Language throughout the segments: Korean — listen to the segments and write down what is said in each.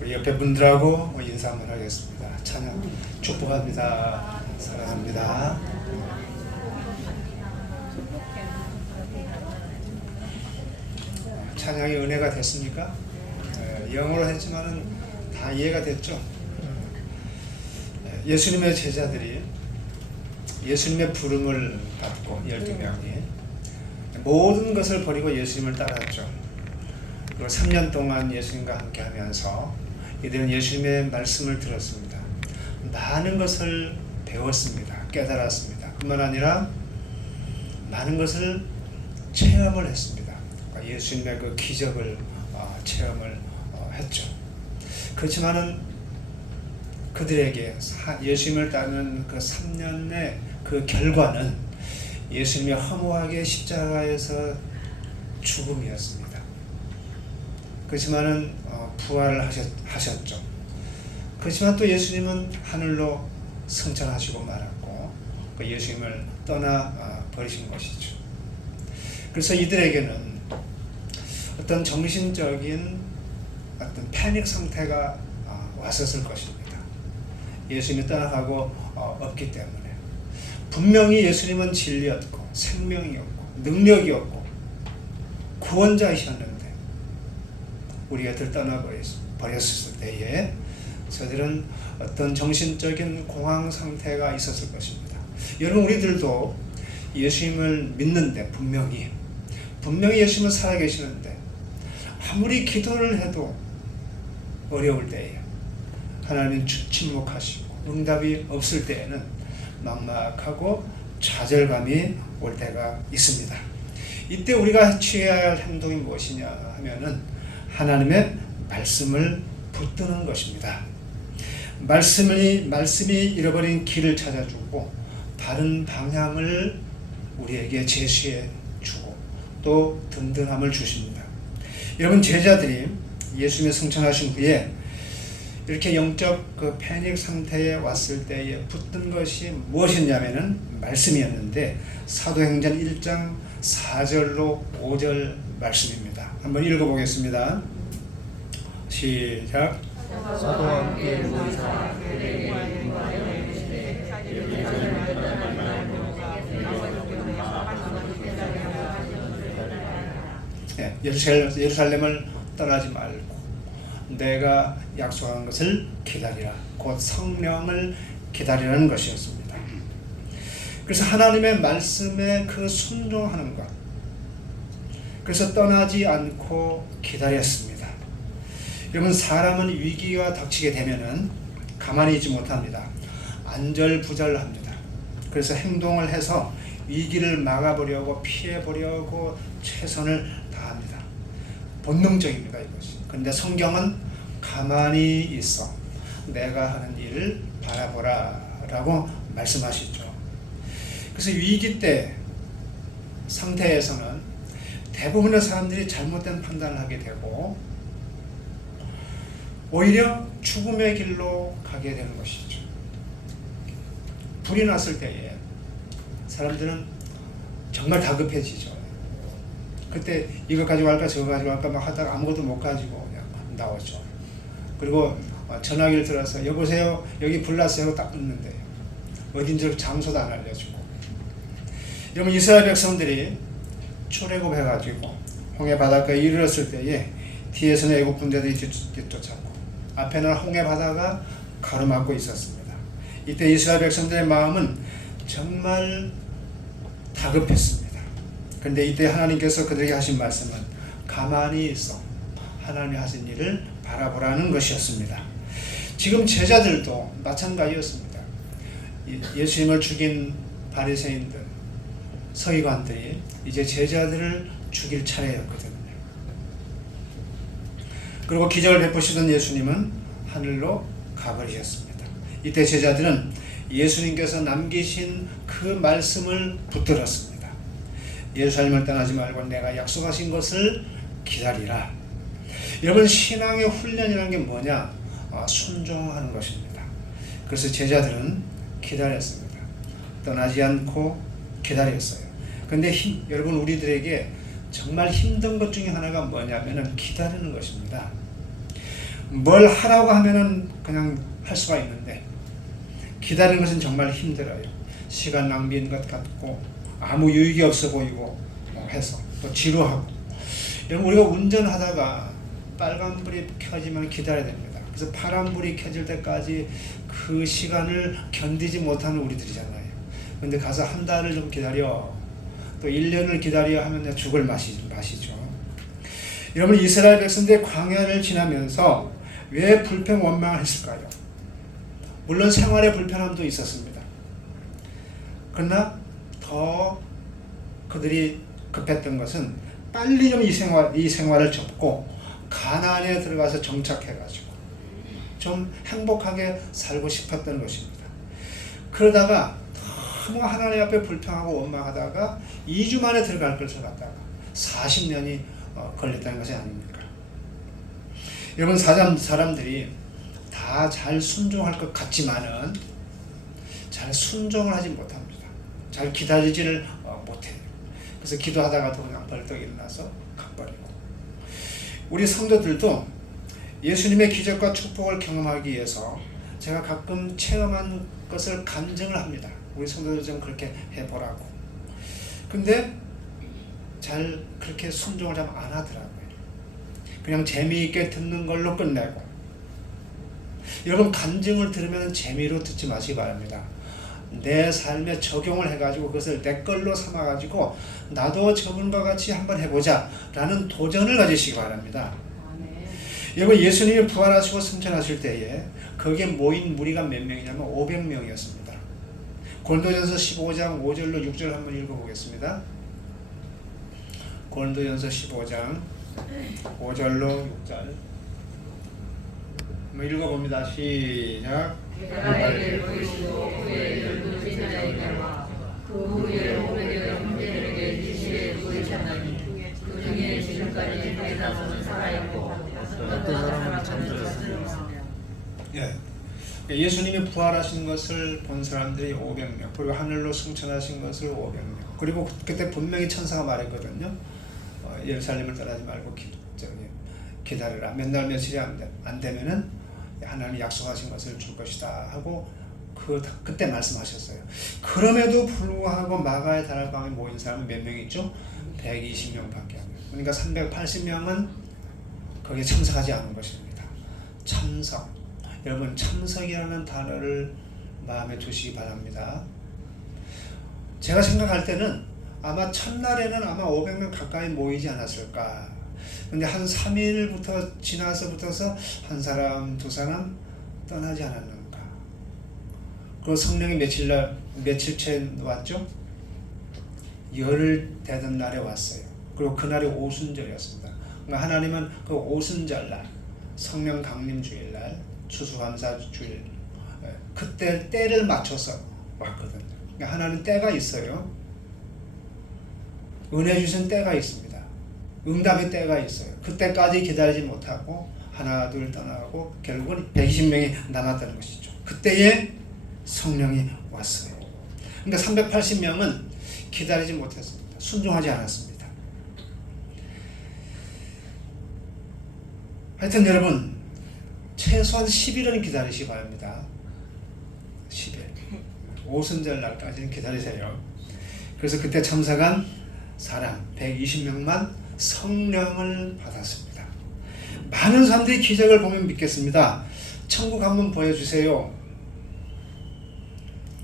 우리 옆에 분들하고 인사 한번 하겠습니다. 찬양 축복합니다. 사랑합니다. 찬양이 은혜가 됐습니까? 영어로 했지만은 다 이해가 됐죠? 예수님의 제자들이 예수님의 부름을 받고 12명이 모든 것을 버리고 예수님을 따랐죠. 그리고 3년 동안 예수님과 함께 하면서 이들은 예수님의 말씀을 들었습니다. 많은 것을 배웠습니다. 깨달았습니다. 뿐만 아니라 많은 것을 체험을 했습니다. 예수님의 그 기적을 체험을 했죠. 그렇지만은 그들에게 예수님을 따르는 그 3년의 그 결과는 예수님이 허무하게 십자가에서 죽음이었습니다. 그렇지만은 부활을 하셨죠. 그렇지만 또 예수님은 하늘로 승천하시고 말았고 그 예수님을 떠나 버리신 것이죠. 그래서 이들에게는 어떤 정신적인 어떤 패닉 상태가 왔었을 것입니다. 예수님이 떠나가고 없기 때문에 분명히 예수님은 진리였고 생명이었고 능력이었고 구원자이셨는데 우리 애들 떠나버렸을 때에 저들은 어떤 정신적인 공황 상태가 있었을 것입니다. 여러분, 우리들도 예수님을 믿는데 분명히 예수님은 살아계시는데 아무리 기도를 해도 어려울 때에 하나님은 침묵하시고 응답이 없을 때에는 막막하고 좌절감이 올 때가 있습니다. 이때 우리가 취해야 할 행동이 무엇이냐 하면은 하나님의 말씀을 붙드는 것입니다. 말씀이 잃어버린 길을 찾아주고 바른 방향을 우리에게 제시해 주고 또 든든함을 주십니다. 여러분, 제자들이 예수님의 승천하신 후에 이렇게 영적 그 패닉 상태에 왔을 때에 붙든 것이 무엇이냐면은 말씀이었는데 사도행전 1장 4절로 5절 말씀입니다. 한번 읽어보겠습니다. 시작. 사도와 함께 모이사 예루살렘을 떠나지 말고 내가 약속한 것을 기다리라. 곧 성령을 기다리라는 것이었습니다. 그래서 하나님의 말씀에 그 순종하는 것, 그래서 떠나지 않고 기다렸습니다. 여러분, 사람은 위기가 닥치게 되면은 가만히 있지 못합니다. 안절부절합니다. 그래서 행동을 해서 위기를 막아보려고 피해보려고 최선을 다합니다. 본능적입니다, 이것이. 그런데 성경은 가만히 있어 내가 하는 일을 바라보라 라고 말씀하시죠. 그래서 위기 때 상태에서는 대부분의 사람들이 잘못된 판단을 하게 되고 오히려 죽음의 길로 가게 되는 것이죠. 불이 났을 때에 사람들은 정말 다급해지죠. 그때 이거 가지고 갈까 저거 가지고 갈까 막 하다가 아무것도 못 가지고 그냥 나오죠. 그리고 전화기를 들어서 여보세요, 여기 불 났어요 딱 끊는데 어딘지 장소도 안 알려주고. 여러분, 이스라엘 백성들이 출애굽해가지고 홍해 바닷가에 이르렀을 때에 뒤에서는 애국 군대들이 뒤쫓았고 앞에는 홍해 바다가 가로막고 있었습니다. 이때 이스라엘 백성들의 마음은 정말 다급했습니다. 그런데 이때 하나님께서 그들에게 하신 말씀은 가만히 있어 하나님이 하신 일을 바라보라는 것이었습니다. 지금 제자들도 마찬가지였습니다. 예수님을 죽인 바리새인들, 서기관들이 이제 제자들을 죽일 차례였거든요. 그리고 기적을 베푸시던 예수님은 하늘로 가버리셨습니다. 이때 제자들은 예수님께서 남기신 그 말씀을 붙들었습니다. 예루살렘을 떠나지 말고 내가 약속하신 것을 기다리라. 여러분, 신앙의 훈련이라는 게 뭐냐? 순종하는 것입니다. 그래서 제자들은 기다렸습니다. 떠나지 않고 기다렸어요. 그런데 여러분, 우리들에게 정말 힘든 것 중에 하나가 뭐냐면 기다리는 것입니다. 뭘 하라고 하면은 그냥 할 수가 있는데 기다리는 것은 정말 힘들어요. 시간 낭비인 것 같고 아무 유익이 없어 보이고 해서 또 지루하고. 여러분 우리가 운전하다가 빨간불이 켜지면 기다려야 됩니다. 그래서 파란불이 켜질 때까지 그 시간을 견디지 못하는 우리들이잖아요. 근데 가서 한 달을 좀 기다려 또 1년을 기다려 하면 내가 죽을 맛이죠. 여러분 이스라엘 백성들이 광야를 지나면서 왜 불평 원망을 했을까요? 물론 생활의 불편함도 있었습니다. 그러나 더 그들이 급했던 것은 빨리 좀 이 생활을 접고 가나안에 들어가서 정착해가지고 좀 행복하게 살고 싶었던 것입니다. 그러다가 너무 하나님 앞에 불평하고 원망하다가 2주 만에 들어갈 것을 갖다가 40년이 걸렸다는 것이 아닙니까? 여러분 사람들이 다 잘 순종할 것 같지만은 잘 순종을 하지 못합니다. 잘 기다리지를 못해요. 그래서 기도하다가도 그냥 벌떡 일어나서 가버리고. 우리 성도들도 예수님의 기적과 축복을 경험하기 위해서 제가 가끔 체험한 것을 간증을 합니다. 우리 성도들 좀 그렇게 해보라고. 근데 잘 그렇게 순종을 잘 안 하더라고요. 그냥 재미있게 듣는 걸로 끝내고. 여러분 간증을 들으면 재미로 듣지 마시기 바랍니다. 내 삶에 적용을 해가지고 그것을 내 걸로 삼아가지고 나도 저분과 같이 한번 해보자 라는 도전을 가지시기 바랍니다. 여러분 예수님이 부활하시고 승천하실 때에 거기에 모인 무리가 몇 명이냐면 500명이었습니다. 고린도전서 15장 5절로 6절 한번 읽어보겠습니다. 고린도전서 15장 5절로 6절 한번 읽어봅니다. 시작. 그날을 보이시고 그의 열두 제자에게와 그 후에 500여 형제들에게 계시에 보이셨나니 그 중에 지금까지 대다수는 살아있고 어떤 사람은 잠들었으며. 예수님이 부활하신 것을 본 사람들이 500명, 그리고 하늘로 승천하신 것을 500명. 그리고 그때 분명히 천사가 말했거든요. 예루살렘을 떠나지 말고 기다려라. 몇 날 며칠이 안 되면은 하나님이 약속하신 것을 줄 것이다 하고 그때 말씀하셨어요. 그럼에도 불구하고 마가의 다락방에 모인 사람은 몇 명 있죠? 120명밖에 안 돼요. 그러니까 380명은 거기에 참석하지 않은 것입니다. 참석. 여러분 참석이라는 단어를 마음에 두시기 바랍니다. 제가 생각할 때는 아마 첫날에는 아마 500명 가까이 모이지 않았을까. 근데 한 3일부터 지나서부터서 한 사람 두 사람 떠나지 않았는가. 그리고 성령이 며칠째 왔죠? 열흘 되던 날에 왔어요. 그리고 그날이 오순절이었습니다. 그러니까 하나님은 그 오순절날 성령 강림 주일날 추수감사 주일 그때 때를 맞춰서 왔거든요. 그러니까 하나님 때가 있어요. 은혜 주신 때가 있습니다. 응답의 때가 있어요. 그때까지 기다리지 못하고 하나 둘 떠나고 결국은 120명이 남았다는 것이죠. 그때에 성령이 왔어요. 그러니까 380명은 기다리지 못했습니다. 순종하지 않았습니다. 하여튼 여러분 최소한 10일은 기다리시기 바랍니다. 10일 오순절 날까지는 기다리세요. 그래서 그때 참석한 사람 120명만 성령을 받았습니다. 많은 사람들이 기적을 보면 믿겠습니다. 천국 한번 보여주세요.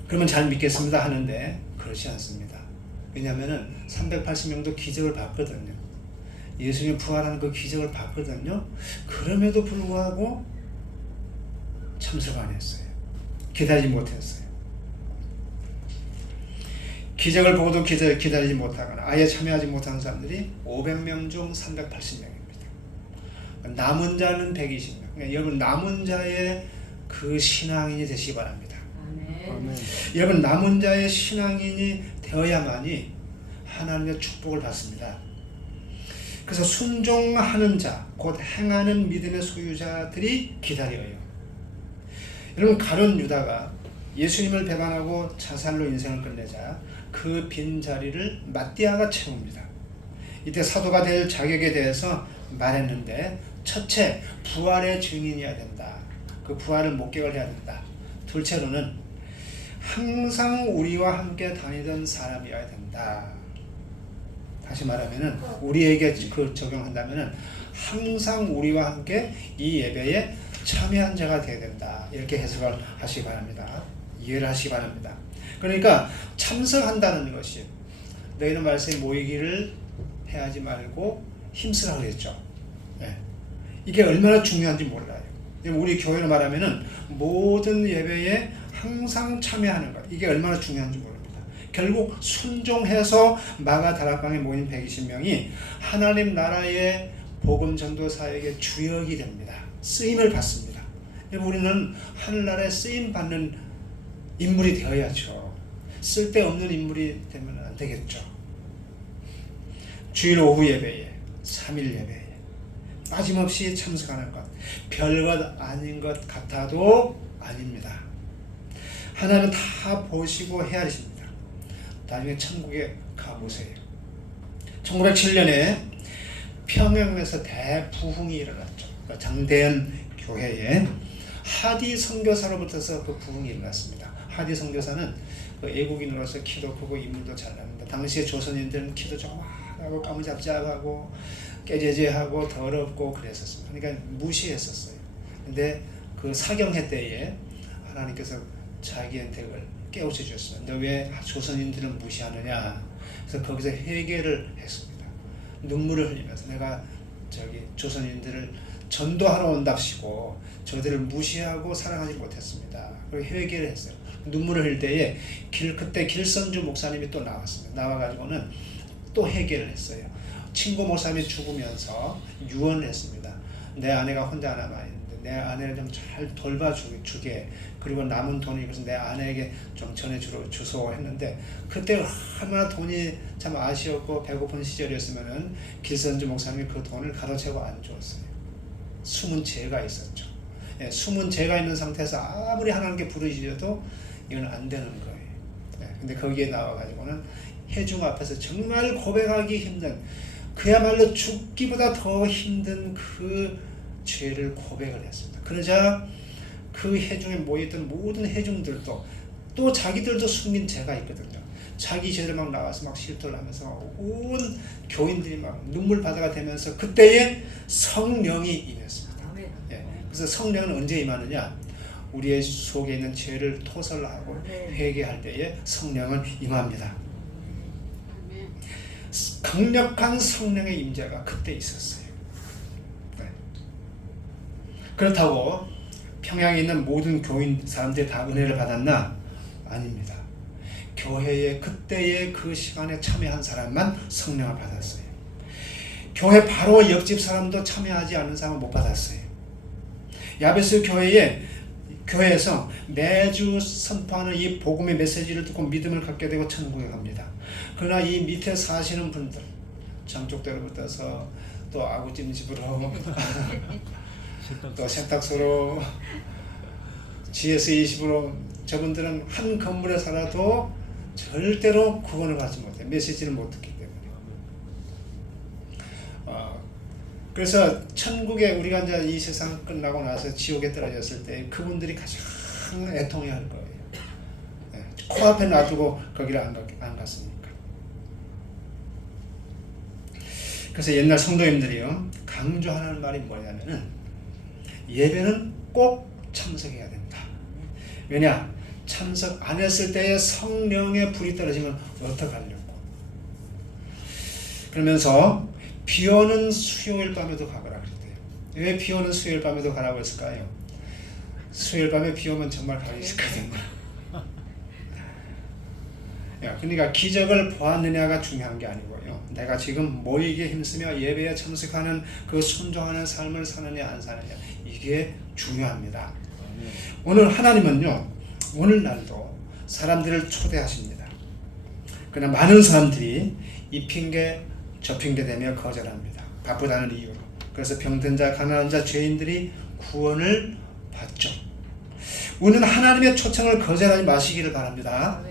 그러면 잘 믿겠습니다 하는데 그렇지 않습니다. 왜냐하면 380명도 기적을 봤거든요. 예수님이 부활하는 그 기적을 봤거든요. 그럼에도 불구하고 참석 안 했어요. 기다리지 못했어요. 기적을 보고도 기다리지 못하거나 아예 참여하지 못한 사람들이 500명 중 380명입니다. 남은 자는 120명. 그러니까 여러분 남은 자의 그 신앙인이 되시기 바랍니다. 아멘. 여러분 남은 자의 신앙인이 되어야만이 하나님의 축복을 받습니다. 그래서 순종하는 자, 곧 행하는 믿음의 소유자들이 기다려요. 여러분 가룟 유다가 예수님을 배반하고 자살로 인생을 끝내자 그 빈자리를 마띠아가 채웁니다. 이때 사도가 될 자격에 대해서 말했는데 첫째, 부활의 증인이어야 된다. 그 부활을 목격을 해야 된다. 둘째로는 항상 우리와 함께 다니던 사람이어야 된다. 다시 말하면은 우리에게 그 적용한다면은 항상 우리와 함께 이 예배에 참여한 자가 되어야 된다. 이렇게 해석을 하시기 바랍니다. 이해를 하시기 바랍니다. 그러니까 참석한다는 것이 너희는 말씀에 모이기를 해하지 말고 힘쓰라 그랬죠. 네. 이게 얼마나 중요한지 몰라요. 우리 교회로 말하면은 모든 예배에 항상 참여하는 것, 이게 얼마나 중요한지 모릅니다. 결국 순종해서 마가 다락방에 모인 120명이 하나님 나라의 복음 전도 사역의 주역이 됩니다. 쓰임을 받습니다. 우리는 하늘나라에 쓰임 받는 인물이 되어야죠. 쓸데없는 인물이 되면 안 되겠죠. 주일 오후 예배에, 3일 예배에 빠짐없이 참석하는 것, 별것 아닌 것 같아도 아닙니다. 하나님 다 보시고 헤아리십니다. 나중에 천국에 가보세요. 1907년에 평양에서 대부흥이 일어났죠. 장대현 교회에 하디 선교사로부터서 그 부흥이 일어났습니다. 하디 선교사는 그 애국인으로서 키도 크고 인물도 잘납니다. 당시에 조선인들은 키도 조그마하고 까무잡잡하고 깨제제하고 더럽고 그랬었습니다. 그러니까 무시했었어요. 근데 그 사경회 때에 하나님께서 자기한테 깨우쳐 주셨습니다. 너 왜 조선인들은 무시하느냐? 그래서 거기서 회개를 했습니다. 눈물을 흘리면서 내가 조선인들을 전도하러 온답시고 저들을 무시하고 사랑하지 못했습니다. 그리고 회개를 했어요. 눈물을 흘릴 때에 그때 길선주 목사님이 또 나왔습니다. 나와가지고는 또 회개를 했어요. 친구 목사님이 죽으면서 유언을 했습니다. 내 아내가 혼자 남아있는데 내 아내를 좀 잘 돌봐주게, 그리고 남은 돈이 그래서 내 아내에게 좀 전해주소 했는데, 그때 얼마나 돈이 참 아쉬웠고 배고픈 시절이었으면은 길선주 목사님이 그 돈을 가로채고 안 주었어요. 숨은 죄가 있었죠. 예, 숨은 죄가 있는 상태에서 아무리 하나님께 부르짖어도 이건 안 되는 거예요. 예, 근데 거기에 나와가지고는 회중 앞에서 정말 고백하기 힘든, 그야말로 죽기보다 더 힘든 그 죄를 고백을 했습니다. 그러자 그 회중에 모였던 모든 회중들도 또 자기들도 숨긴 죄가 있거든요. 자기 죄를 막 나와서 막 실토를 하면서 온 교인들이 막 눈물바다가 되면서 그때에 성령이 임했습니다. 예, 그래서 성령은 언제 임하느냐? 우리의 속에 있는 죄를 토설하고 회개할 때에 성령은 임합니다. 강력한 성령의 임재가 그때 있었어요. 네. 그렇다고 평양에 있는 모든 교인 사람들이 다 은혜를 받았나? 아닙니다. 교회에 그때의 그 시간에 참여한 사람만 성령을 받았어요. 교회 바로 옆집 사람도 참여하지 않는 사람은 못 받았어요. 야베스 교회에서 매주 선포하는 이 복음의 메시지를 듣고 믿음을 갖게 되고 천국에 갑니다. 그러나 이 밑에 사시는 분들, 장족대로부터서 또 아구찜집으로 또 세탁소로 GS20으로 저분들은 한 건물에 살아도 절대로 구원을 받지 못해요. 메시지를 못 듣기 때문에. 그래서 천국에 우리가 이제 이 세상 끝나고 나서 지옥에 떨어졌을 때 그분들이 가장 애통해할 거예요. 네. 코앞에 놔두고 거기를 안 갔으니까. 그래서 옛날 성도님들이요 강조하는 말이 뭐냐면은 예배는 꼭 참석해야 된다. 왜냐? 참석 안 했을 때에 성령의 불이 떨어지면 어떡하려고. 그러면서 비오는 수요일 밤에도 가거라 그랬대요. 왜 비오는 수요일 밤에도 가라고 했을까요? 수요일 밤에 비 오면 정말 가기 싫거든요. 그러니까 기적을 보았느냐가 중요한 게 아니고요. 내가 지금 모이기에 힘쓰며 예배에 참석하는 그 순종하는 삶을 사느냐 안 사느냐, 이게 중요합니다. 오늘 하나님은요, 오늘날도 사람들을 초대하십니다. 그러나 많은 사람들이 이 핑계 저 핑계 대며 거절합니다. 바쁘다는 이유로. 그래서 병든 자, 가난한 자, 죄인들이 구원을 받죠. 우리는 하나님의 초청을 거절하지 마시기를 바랍니다.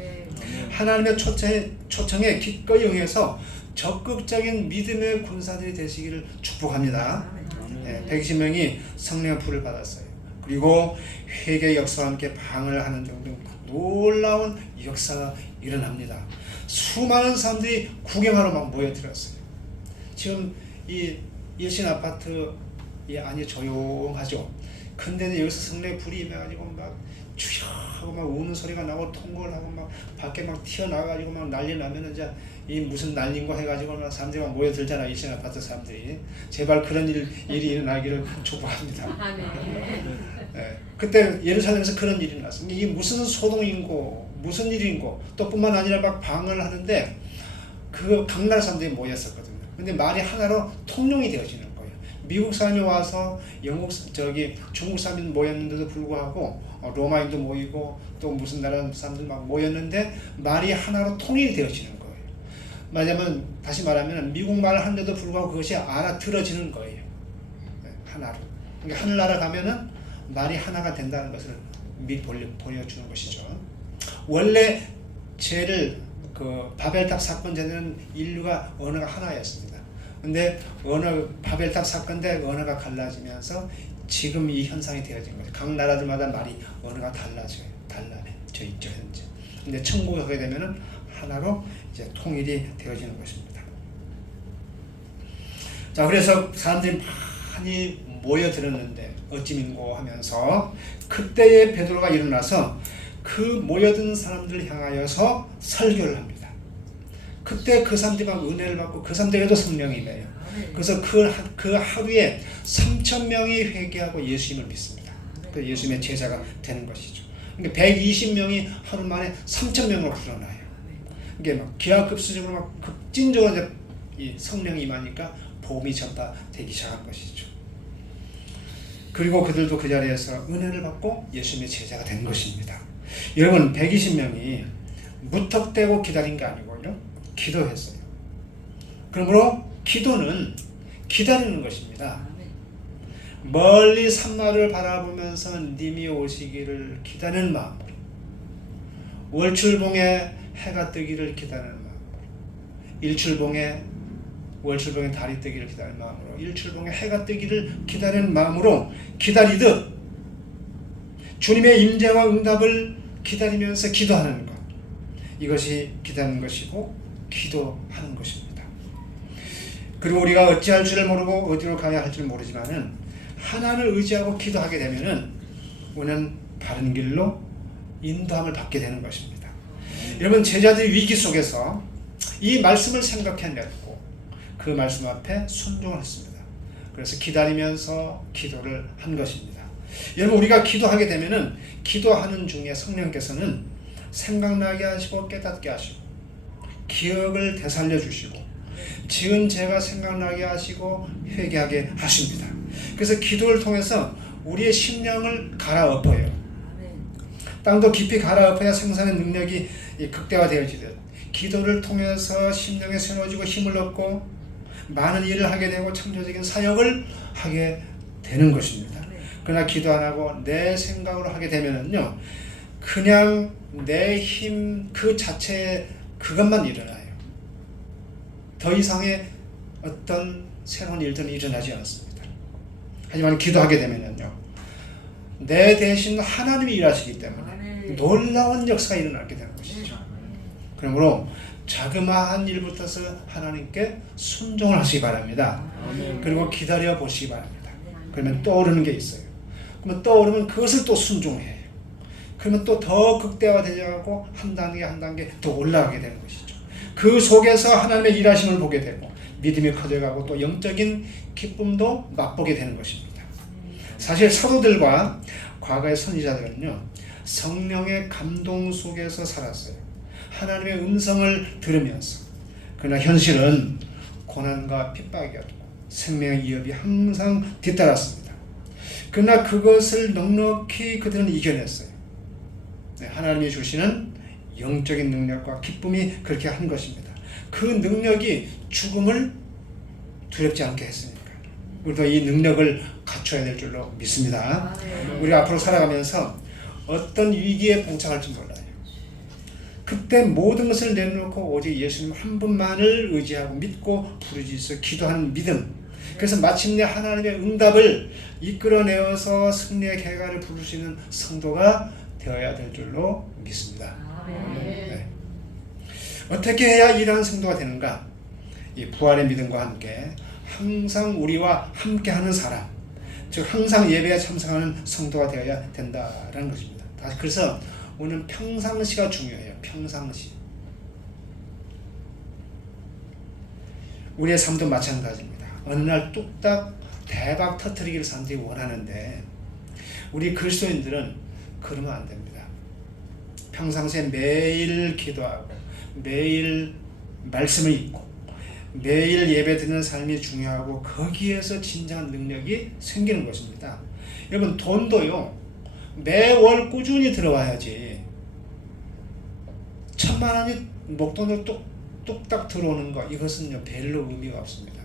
하나님의 초청에 기꺼이 응해서 적극적인 믿음의 군사들이 되시기를 축복합니다. 120명이 성령의 불을 받았어요. 그리고 회개 역사와 함께 방을 하는 정도 놀라운 역사가 일어납니다. 수많은 사람들이 구경하러 막 모여들었어요. 지금 이 일신 아파트 이 안이 조용하죠. 근데 여기서 성령의 불이 임해가지고 막 주여 하고 막 우는 소리가 나고 통곡을 하고 막 밖에 막 튀어나와가지고 막 난리 나면은 이제 이 무슨 난린 거 해가지고 막 사람들이 막 모여들잖아. 일신 아파트 사람들이. 제발 그런 일이 일어나기를 축복합니다. 그때 예루살렘에서 그런 일이 났어요. 이게 무슨 소동인고 무슨 일인고 또 뿐만 아니라 막 방을 하는데 그 각 나라 사람들이 모였었거든요. 근데 말이 하나로 통용이 되어지는 거예요. 미국 사람이 와서 중국 사람이 모였는데도 불구하고 로마인도 모이고 또 무슨 나라 사람들 막 모였는데 말이 하나로 통일이 되어지는 거예요. 말하자면 다시 말하면 미국 말을 하는데도 불구하고 그것이 알아들어지는 거예요. 하나로. 그러니까 하늘나라 가면은 말이 하나가 된다는 것을 미리 보여주는 것이죠. 원래 그 바벨탑 사건 전에는 인류가 언어가 하나였습니다. 근데 바벨탑 사건 때 언어가 갈라지면서 지금 이 현상이 되어진 거죠. 각 나라들마다 말이 언어가 달라져 있죠 현재. 근데 천국에 가게 되면은 하나로 이제 통일이 되어지는 것입니다. 자, 그래서 사람들이 많이 모여들었는데 어찌민고 하면서 그때의 베드로가 일어나서 그 모여든 사람들을 향하여서 설교를 합니다. 그때 그 사람들이 막 은혜를 받고 그 사람들에게도 성령이 임해요. 그래서 그 하루에 3,000명이 회개하고 예수님을 믿습니다. 그 예수님의 제자가 되는 것이죠. 그러니까 120명이 하루 만에 3,000명으로 드러나요. 이게 막 기하급수적으로 막 급진적으로 이 성령이 임하니까 복음이 전파되기 시작한 것이죠. 그리고 그들도 그 자리에서 은혜를 받고 예수님의 제자가 된 것입니다. 여러분 120명이 무턱대고 기다린 게 아니고요. 기도했어요. 그러므로 기도는 기다리는 것입니다. 멀리 산마를 바라보면서 님이 오시기를 기다리는 마음으로 월출봉에 해가 뜨기를 기다리는 마음으로 월출봉에 달이 뜨기를 기다리는 마음으로 일출봉에 해가 뜨기를 기다리는 마음으로 기다리듯 주님의 임재와 응답을 기다리면서 기도하는 것, 이것이 기다리는 것이고 기도하는 것입니다. 그리고 우리가 어찌할 줄을 모르고 어디로 가야 할 줄 모르지만은 하나님을 의지하고 기도하게 되면은 우리는 바른 길로 인도함을 받게 되는 것입니다. 여러분 제자들이 위기 속에서 이 말씀을 생각해냈고 그 말씀 앞에 순종을 했습니다. 그래서 기다리면서 기도를 한 것입니다. 여러분 우리가 기도하게 되면은 기도하는 중에 성령께서는 생각나게 하시고 깨닫게 하시고 기억을 되살려 주시고 지은 죄가 생각나게 하시고 회개하게 하십니다. 그래서 기도를 통해서 우리의 심령을 갈아엎어요. 땅도 깊이 갈아엎어야 생산의 능력이 극대화되어지듯 기도를 통해서 심령이 새로워지고 힘을 얻고 많은 일을 하게 되고 창조적인 사역을 하게 되는 것입니다. 그러나 기도 안 하고 내 생각으로 하게 되면은요, 그냥 내 힘 그 자체에 그것만 일어나요. 더 이상의 어떤 새로운 일들은 일어나지 않습니다. 하지만 기도하게 되면은요, 내 대신 하나님이 일하시기 때문에 놀라운 역사가 일어나게 되는 것이죠. 그러므로 자그마한 일부터서 하나님께 순종을 하시기 바랍니다. 그리고 기다려 보시기 바랍니다. 그러면 떠오르는 게 있어요. 그러면 떠오르면 그것을 또 순종해요. 그러면 또 더 극대화되어가고 한 단계 더 올라가게 되는 것이죠. 그 속에서 하나님의 일하심을 보게 되고 믿음이 커져가고 또 영적인 기쁨도 맛보게 되는 것입니다. 사실 사도들과 과거의 선지자들은요, 성령의 감동 속에서 살았어요. 하나님의 음성을 들으면서. 그러나 현실은 고난과 핍박이었고 생명의 위협이 항상 뒤따랐습니다. 그러나 그것을 넉넉히 그들은 이겨냈어요. 하나님이 주시는 영적인 능력과 기쁨이 그렇게 한 것입니다. 그 능력이 죽음을 두렵지 않게 했으니까 우리도 이 능력을 갖춰야 될 줄로 믿습니다. 우리 앞으로 살아가면서 어떤 위기에 봉착할지 몰라요. 그때 모든 것을 내놓고 오직 예수님 한 분만을 의지하고 믿고 부르짖어 기도하는 믿음, 그래서 마침내 하나님의 응답을 이끌어내어서 승리의 개가를 부를 수 있는 성도가 되어야 될 줄로 믿습니다. 네. 어떻게 해야 이러한 성도가 되는가? 이 부활의 믿음과 함께 항상 우리와 함께하는 사람, 즉 항상 예배에 참석하는 성도가 되어야 된다라는 것입니다. 그래서 오늘 평상시가 중요해요. 평상시. 우리의 삶도 마찬가지입니다. 어느 날 뚝딱 대박 터뜨리기를 사람들이 원하는데 우리 그리스도인들은 그러면 안 됩니다. 평상시에 매일 기도하고 매일 말씀을 읽고 매일 예배 드리는 삶이 중요하고 거기에서 진정한 능력이 생기는 것입니다. 여러분 돈도요 매월 꾸준히 들어와야지 1,000만 원이 목돈으로 뚝딱 들어오는 거 이것은요 별로 의미가 없습니다.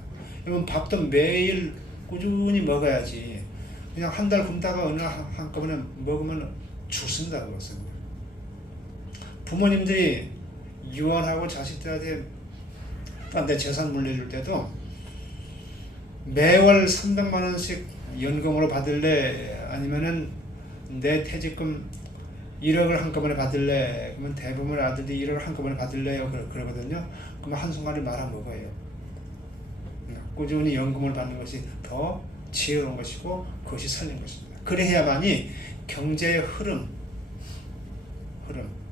여러분 밥도 매일 꾸준히 먹어야지 그냥 한 달 굶다가 어느 한꺼번에 먹으면 죽습니다. 그것은 부모님들이 유언하고 자식들한테 딴데 재산 물려줄 때도 매월 300만 원씩 연금으로 받을래 아니면은 내 퇴직금 1억을 한꺼번에 받을래 그러면 대부분 아들이 1억을 한꺼번에 받을래요 그러거든요. 그러면 한순간에 말아먹어요. 꾸준히 연금을 받는 것이 더 지혜로운 것이고 그것이 살린 것입니다. 그래야만이 경제의 흐름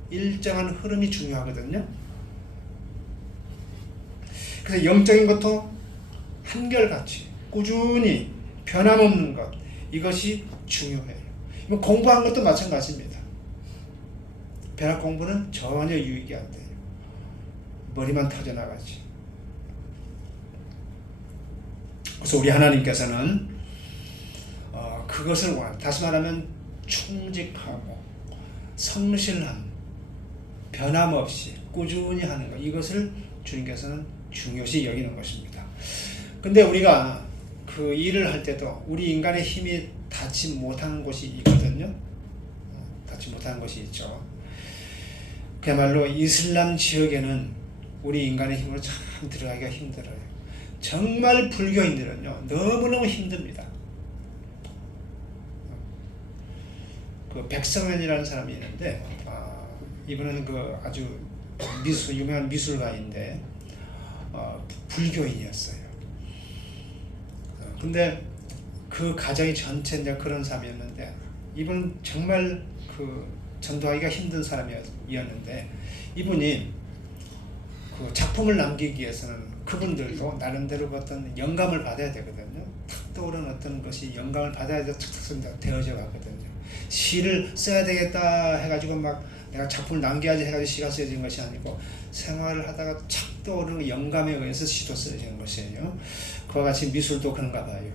일정한 흐름이 중요하거든요. 그래서 영적인 것도 한결같이 꾸준히 변함없는 것 이것이 중요해요. 공부한 것도 마찬가지입니다. 벼락 공부는 전혀 유익이 안 돼요. 머리만 터져나가지. 그래서 우리 하나님께서는 그것을 원합니다. 다시 말하면 충직하고 성실함, 변함없이 꾸준히 하는 것 이것을 주님께서는 중요시 여기는 것입니다. 근데 우리가 그 일을 할 때도 우리 인간의 힘이 닿지 못하는 곳이 있거든요. 닿지 못하는 곳이 있죠. 그야말로 이슬람 지역에는 우리 인간의 힘으로 참 들어가기가 힘들어요. 정말 불교인들은요 너무너무 힘듭니다. 그 백성현이라는 사람이 있는데 이분은 그 아주 유명한 미술가인데 불교인이었어요. 근데 그 가정이 전체 이제 그런 사람이었는데 이분은 정말 그 전도하기가 힘든 사람이었는데 이분이 그 작품을 남기기 위해서는 그분들도 나름대로 어떤 영감을 받아야 되거든요. 탁 떠오르는 어떤 것이 영감을 받아야 탁탁 되어져 가거든요. 시를 써야 되겠다 해가지고 막 내가 작품을 남겨야지 해가지고 시가 쓰여진 것이 아니고 생활을 하다가 착 떠오르는 영감에 의해서 시도 쓰여지는 것이에요. 그와 같이 미술도 그런가 봐요.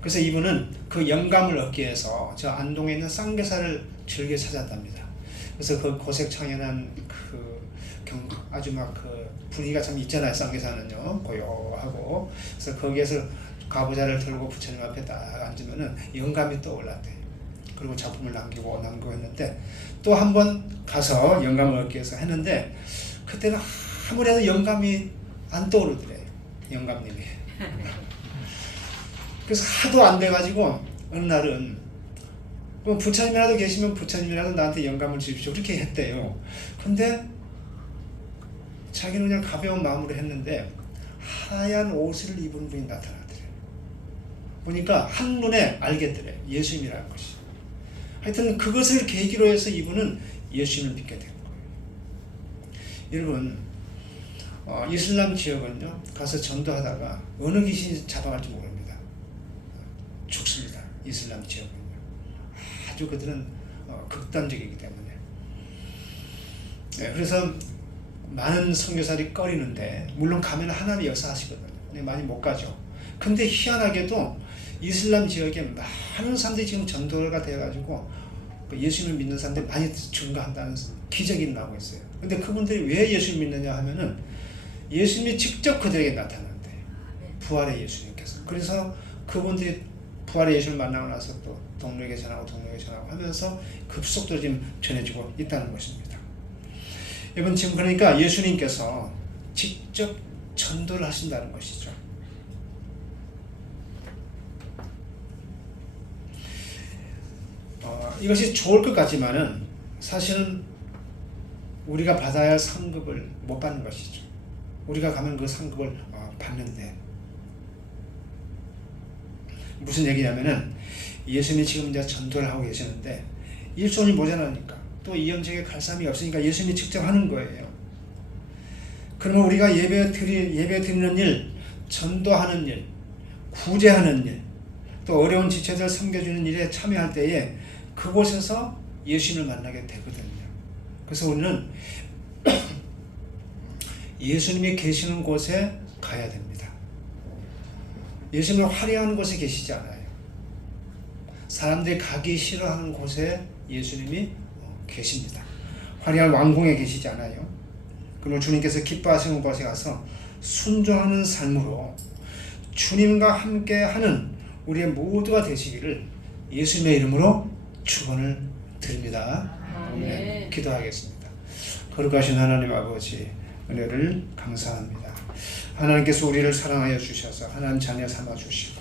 그래서 이분은 그 영감을 얻기 위해서 저 안동에 있는 쌍계사를 즐겨 찾았답니다. 그래서 그 고색창연한 그 아주 막 그 분위기가 참 있잖아요. 쌍계사는요 고요하고 그래서 거기에서 가부좌를 들고 부처님 앞에 딱 앉으면은 영감이 떠올랐대요. 그리고 작품을 남기고 했는데 또 한 번 가서 영감을 얻기 위해서 했는데 그때는 아무래도 영감이 안 떠오르더래요. 영감님이. 그래서 하도 안 돼가지고 어느 날은 부처님이라도 계시면 부처님이라도 나한테 영감을 주십시오 그렇게 했대요. 근데 자기는 그냥 가벼운 마음으로 했는데 하얀 옷을 입은 분이 나타나더래요. 보니까 한눈에 알겠더래요. 예수님이라는 것이. 하여튼 그것을 계기로 해서 이분은 예수님을 믿게 된 거예요. 여러분 이슬람 지역은요 가서 전도하다가 어느 귀신이 잡아갈지 모릅니다. 죽습니다. 이슬람 지역은요. 아주 그들은 극단적이기 때문에. 네, 그래서 많은 선교사들이 꺼리는데 물론 가면 하나님 역사하시거든요. 근데 많이 못 가죠. 근데 희한하게도 이슬람 지역에 많은 사람들이 지금 전도가 되어가지고 예수님을 믿는 사람들이 많이 증가한다는 기적이 나오고 있어요. 근데 그분들이 왜 예수를 믿느냐 하면은 예수님이 직접 그들에게 나타난대요. 부활의 예수님께서. 그래서 그분들이 부활의 예수를 만나고 나서 또 동료에게 전하고 하면서 급속도로 지금 전해지고 있다는 것입니다. 여러분 지금 그러니까 예수님께서 직접 전도를 하신다는 것이죠. 이것이 좋을 것 같지만은 사실은 우리가 받아야 할 상급을 못 받는 것이죠. 우리가 가면 그 상급을 받는데 무슨 얘기냐면은 예수님이 지금 이제 전도를 하고 계시는데 일손이 모자라니까 또 이영적에 갈 사람이 없으니까 예수님이 직접 하는 거예요. 그러면 우리가 예배 드리는 일, 전도하는 일, 구제하는 일, 또 어려운 지체들 섬겨주는 일에 참여할 때에 그곳에서 예수님을 만나게 되거든요. 그래서 우리는 예수님이 계시는 곳에 가야 됩니다. 예수님은 화려한 곳에 계시지 않아요. 사람들이 가기 싫어하는 곳에 예수님이 계십니다. 화려한 왕궁에 계시지 않아요. 그러면 주님께서 기뻐하시는 곳에 가서 순종하는 삶으로 주님과 함께하는 우리의 모두가 되시기를 예수님의 이름으로 축원을 드립니다. 아멘. 기도하겠습니다. 거룩하신 하나님 아버지 은혜를 감사합니다. 하나님께서 우리를 사랑하여 주셔서 하나님 자녀 삼아 주시고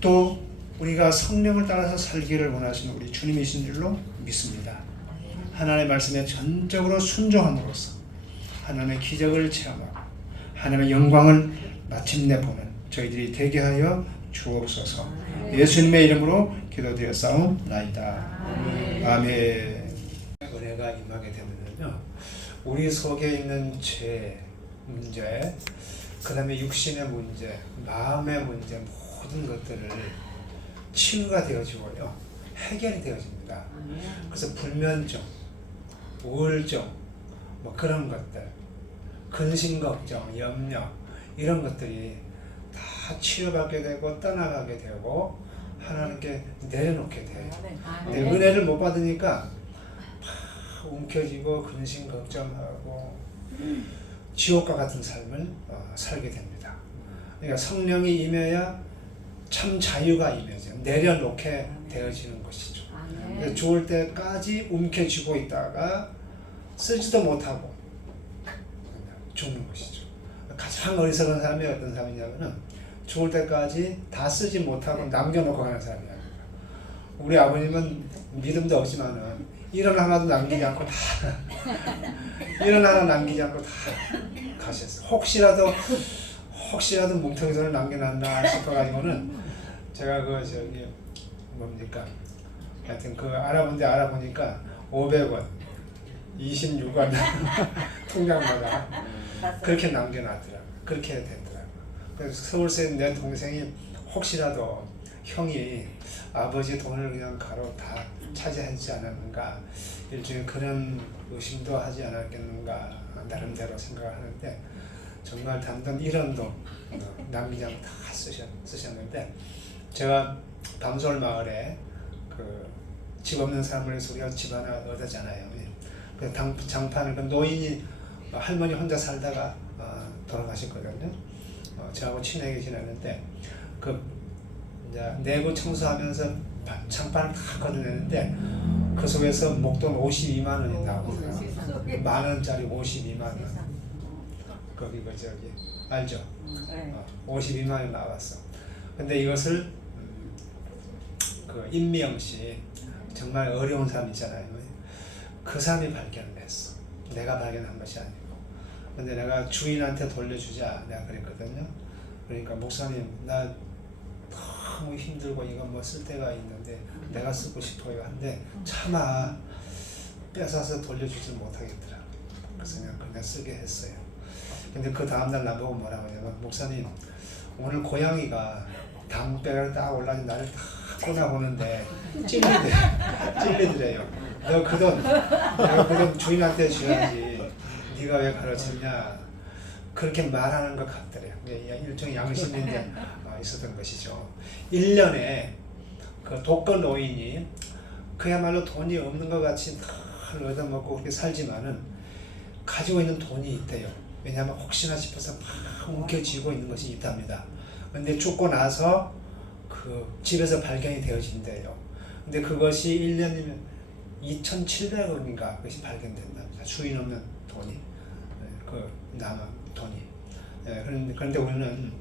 또 우리가 성령을 따라서 살기를 원하시는 우리 주님이신 줄로 믿습니다. 하나님의 말씀에 전적으로 순종함으로써 하나님의 기적을 체험하고 하나님의 영광을 마침내 보는 저희들이 되게 하여 주옵소서. 예수님의 이름으로 기도드렸사옵나이다. 아멘. 은혜가 임하게 되면요, 우리 속에 있는 죄 문제, 그 다음에 육신의 문제, 마음의 문제, 모든 것들을 치유가 되어지고요, 해결이 되어집니다. 그래서 불면증, 우울증, 뭐 그런 것들, 근심 걱정, 염려, 이런 것들이 다 치유받게 되고 떠나가게 되고 하나님께 내려놓게 돼요. 근데 은혜를 못 받으니까 막 움켜쥐고 근심 걱정하고 지옥과 같은 삶을 살게 됩니다. 그러니까 성령이 임해야 참 자유가 임해져 내려놓게 되어지는 것이죠. 죽을 때까지 움켜쥐고 있다가 쓰지도 못하고 죽는 것이죠. 가장 어리석은 사람이 어떤 사람이냐면은 죽을 때까지 다 쓰지 못하고 남겨놓고 가는 사람이야. 우리 아버님은 믿음도 없지만은 이런 하나도 남기지 않고 다 이런 하나 남기지 않고 다 가셨어. 혹시라도 뭉텅이를 남겨놨나 싶어가지고는 제가 그 저기 뭡니까, 하여튼 그 알아보니까 500원, 26원 통장마다 그렇게 남겨놨더라고. 그렇게 됐더라고. 그래서 서울서에 내 동생이 혹시라도 형이 아버지 돈을 그냥 가로 다 차지하지 않았는가, 일종의 그런 의심도 하지 않았겠는가 나름대로 생각하는데 정말 단돈 1원도 남기지 않고 다 쓰셨는데, 제가 밤솔 마을에 그 집 없는 사람을 위해서 우리가 집 하나 얻었잖아요. 그 장판을 그 노인이 할머니 혼자 살다가 돌아가셨거든요. 저하고 친하게 지냈는데 그 이제 내부 청소하면서 장판을 다 걷어내는데 그 속에서 목돈 52만 원이 나오더라고요. 만 원짜리 52만 원. 거기 그 저기 알죠? 52만 원 나왔어. 근데 이것을 그 임미영 씨, 정말 어려운 사람 있잖아요. 그 사람이 발견을 했어. 내가 발견한 것이 아니고. 근데 내가 주인한테 돌려주자 내가 그랬거든요. 그러니까 목사님, 나 너무 힘들고 이거 뭐 쓸 데가 있는데 내가 쓰고 싶어요 한데 차마 뺏어서 돌려주지 못하겠더라. 그래서 그냥 쓰게 했어요. 근데 그 다음날 나보고 뭐라고 하냐면, 목사님 오늘 고양이가 담배를 딱 올라서 나를 딱 꼬나보는데 찔리더래요. 너 그 돈 주인한테 줘야지 네가 왜 가르쳤냐, 그렇게 말하는 것 같더래요. 일종의 양심이 이제 있었던 것이죠. 1년에 그 독거 노인이 그야말로 돈이 없는 것 같이 늘 얻어먹고 그렇게 살지만은 가지고 있는 돈이 있대요. 왜냐하면 혹시나 싶어서 막 움켜쥐고 있는 것이 있답니다. 근데 죽고 나서 그 집에서 발견이 되어진대요. 근데 그것이 1년이면 2,700원인가 그것이 발견된답니다. 주인 없는 돈이, 그 남은 돈이. 그런데 우리는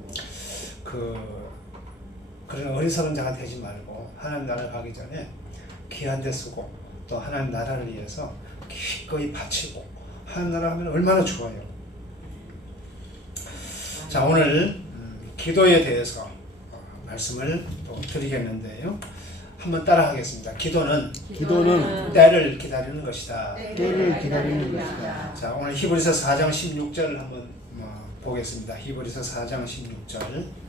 그런 어리석은 자가 되지 말고 하나님 나라 가기 전에 귀한 데 쓰고 또 하나님 나라를 위해서 기꺼이 바치고 하나님 나라 하면 얼마나 좋아요. 자, 오늘 기도에 대해서 말씀을 또 드리겠는데요. 한번 따라 하겠습니다. 기도는 때를 기다리는 것이다. 때를 기다리는 것이다. 자, 오늘 히브리서 4장 16절을 한번 보겠습니다. 히브리서 4장 16절.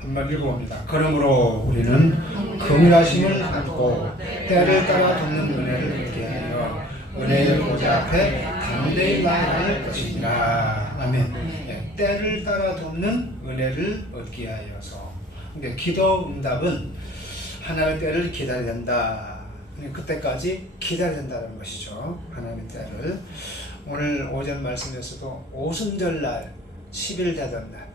한번 읽어봅니다. 그러므로 우리는 긍휼하심을 받고 때를 따라 돕는 은혜를 얻게 하여 은혜의 보좌 앞에 담대히 나아갈 것이니라. 아멘. 예, 때를 따라 돕는 은혜를 얻게 하여서. 근데 기도 응답은 하나님의 때를 기다려야 된다. 그때까지 기다려야 된다는 것이죠. 하나님의 때를. 오늘 오전 말씀에서도 오순절날 10일 되던 날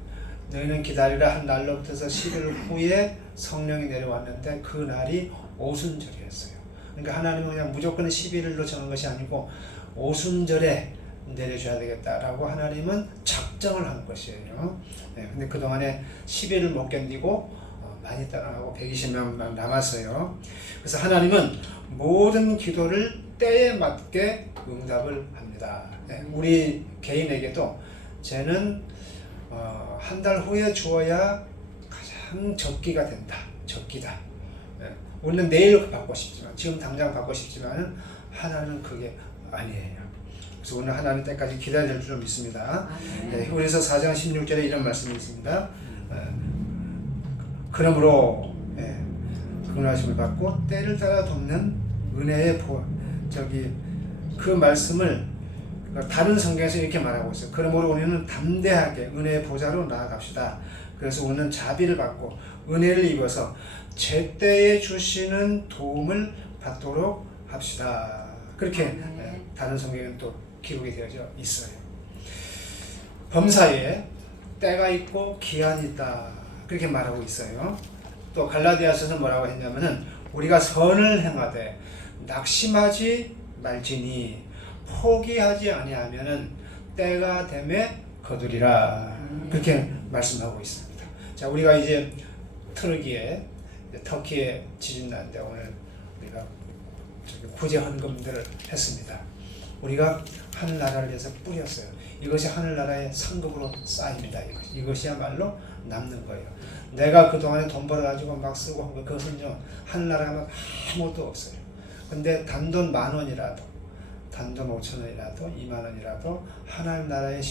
너희는 기다리라 한 날로부터 10일 후에 성령이 내려왔는데 그 날이 오순절이었어요. 그러니까 하나님은 그냥 무조건 11일로 정한 것이 아니고 오순절에 내려줘야 되겠다라고 하나님은 작정을 한 것이에요. 네, 근데 그동안에 10일을 못 견디고 많이 따라가고 120명 남았어요. 그래서 하나님은 모든 기도를 때에 맞게 응답을 합니다. 네, 우리 개인에게도 쟤는 한 달 후에 주어야 가장 적기가 된다. 적기다. 네, 우리는 내일 받고 싶지만 지금 당장 받고 싶지만 하나님은 그게 아니에요. 그래서 오늘 하나님 때까지 기다릴 줄 믿습니다. 네, 히브리서 4장 16절에 이런 말씀이 있습니다. 그러므로 긍휼하심을 받고 때를 따라 돕는 은혜의 그 말씀을 다른 성경에서 이렇게 말하고 있어요. 그러므로 우리는 담대하게 은혜의 보좌로 나아갑시다. 그래서 우리는 자비를 받고 은혜를 입어서 제때에 주시는 도움을 받도록 합시다. 그렇게 다른 성경에는 또 기록이 되어져 있어요. 범사에 때가 있고 기한이 있다. 그렇게 말하고 있어요. 또 갈라디아서는 뭐라고 했냐면은 우리가 선을 행하되 낙심하지 말지니 포기하지 아니하면은 때가 되매 거두리라. 그렇게 말씀하고 있습니다. 자, 우리가 이제 터키에 지진 났는데 오늘 우리가 구제 헌금들을 했습니다. 우리가 하늘나라를 위해서 뿌렸어요. 이것이 하늘나라의 상급으로 쌓입니다. 이것이야말로 남는 거예요. 내가 그동안에 돈 벌어가지고 막 쓰고 한 거, 그것은요, 하늘나라 가면 아무것도 없어요. 근데 단돈 10,000원이라도, 단돈 5,000원이라도, 20,000원이라도 하나님 나라에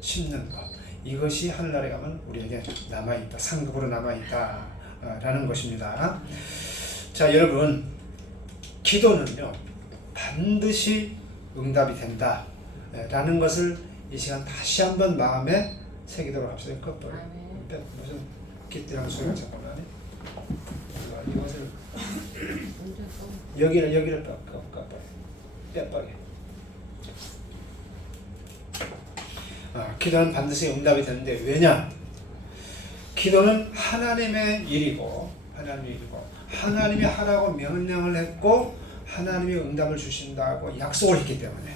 심는 것, 이것이 하늘나라에 가면 우리에게 남아있다. 상급으로 남아있다. 라는 것입니다. 자, 여러분, 기도는요, 반드시 응답이 된다. 라는 것을 이 시간 다시 한번 마음에 새기도록 합시다. 무슨 깃들한 소리가 자꾸 나네. 이것을 여기를 빼빠게. 기도는 반드시 응답이 되는데 왜냐? 기도는 하나님의 일이고 하나님이 하라고 명령을 했고 하나님이 응답을 주신다고 약속을 했기 때문에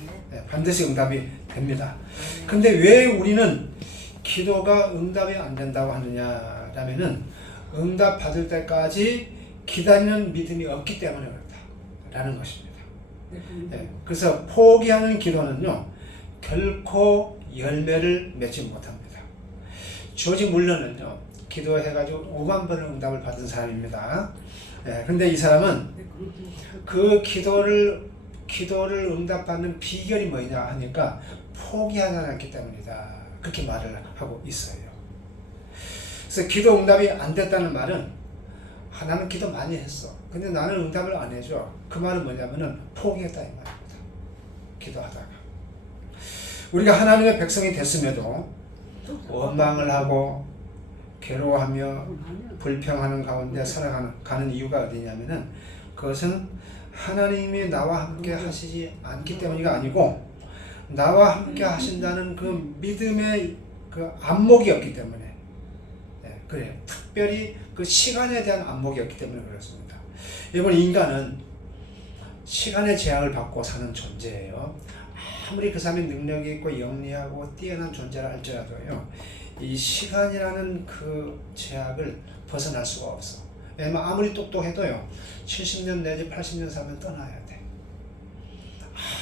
반드시 응답이 됩니다. 근데 왜 우리는 기도가 응답이 안 된다고 하느냐라면은 응답 받을 때까지 기다리는 믿음이 없기 때문에 그렇다라는 것입니다. 그래서 포기하는 기도는요 결코 열매를 맺지 못합니다. 조지 물러는요 기도해가지고 5만 번의 응답을 받은 사람입니다. 근데 이 사람은 그 기도를 응답받는 비결이 뭐냐 하니까 포기하지 않았기 때문이다. 그렇게 말을 하고 있어요. 그래서 기도 응답이 안 됐다는 말은 나는 기도 많이 했어. 근데 나는 응답을 안 해줘. 그 말은 뭐냐면은 포기했다 이 말입니다. 기도하다가. 우리가 하나님의 백성이 됐음에도 원망을 하고 괴로워하며 불평하는 가운데 살아가는 이유가 어디냐면은 그것은 하나님이 나와 함께 하시지 않기 때문이가 아니고 나와 함께 하신다는 그 믿음의 그 안목이 없기 때문에 그래요. 특별히 그 시간에 대한 안목이 없기 때문에 그렇습니다. 여러분 인간은 시간의 제약을 받고 사는 존재예요. 아무리 그 사람이 능력이 있고 영리하고 뛰어난 존재라 할지라도요, 이 시간이라는 그 제약을 벗어날 수가 없어. 왜냐면 아무리 똑똑해도요 70년 내지 80년 살면 떠나야 돼.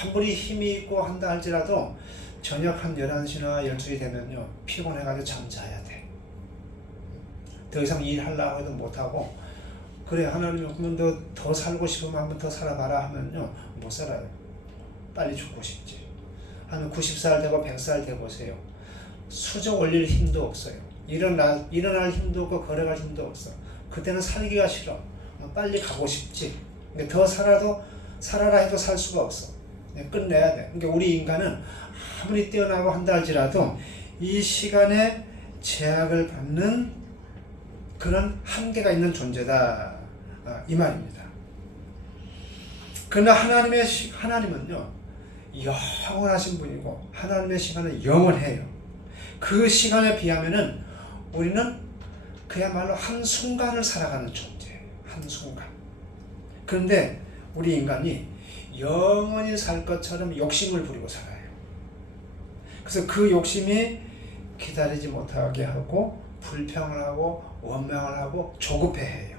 아무리 힘이 있고 한다 할지라도 저녁 한 11시나 12시 되면요 피곤해가지고 잠자야 돼. 더 이상 일하려고 해도 못하고, 그래 하나님이 그러면 더 살고 싶으면 한번 더 살아봐라 하면요 못 살아요. 빨리 죽고 싶지. 한 90살 되고 100살 돼보세요. 수저 올릴 힘도 없어요. 일어날 힘도 없고 걸어갈 힘도 없어. 그때는 살기가 싫어. 빨리 가고 싶지. 근데 더 살아라 해도 살 수가 없어. 끝내야 돼. 그러니까 우리 인간은 아무리 뛰어나고 한다 할지라도 이 시간에 제약을 받는 그런 한계가 있는 존재다, 이 말입니다. 그러나 하나님은요 영원하신 분이고 하나님의 시간은 영원해요. 그 시간에 비하면은 우리는 그야말로 한순간을 살아가는 존재예요. 한순간. 그런데 우리 인간이 영원히 살 것처럼 욕심을 부리고 살아요. 그래서 그 욕심이 기다리지 못하게 하고 불평을 하고 원망을 하고 조급해해요.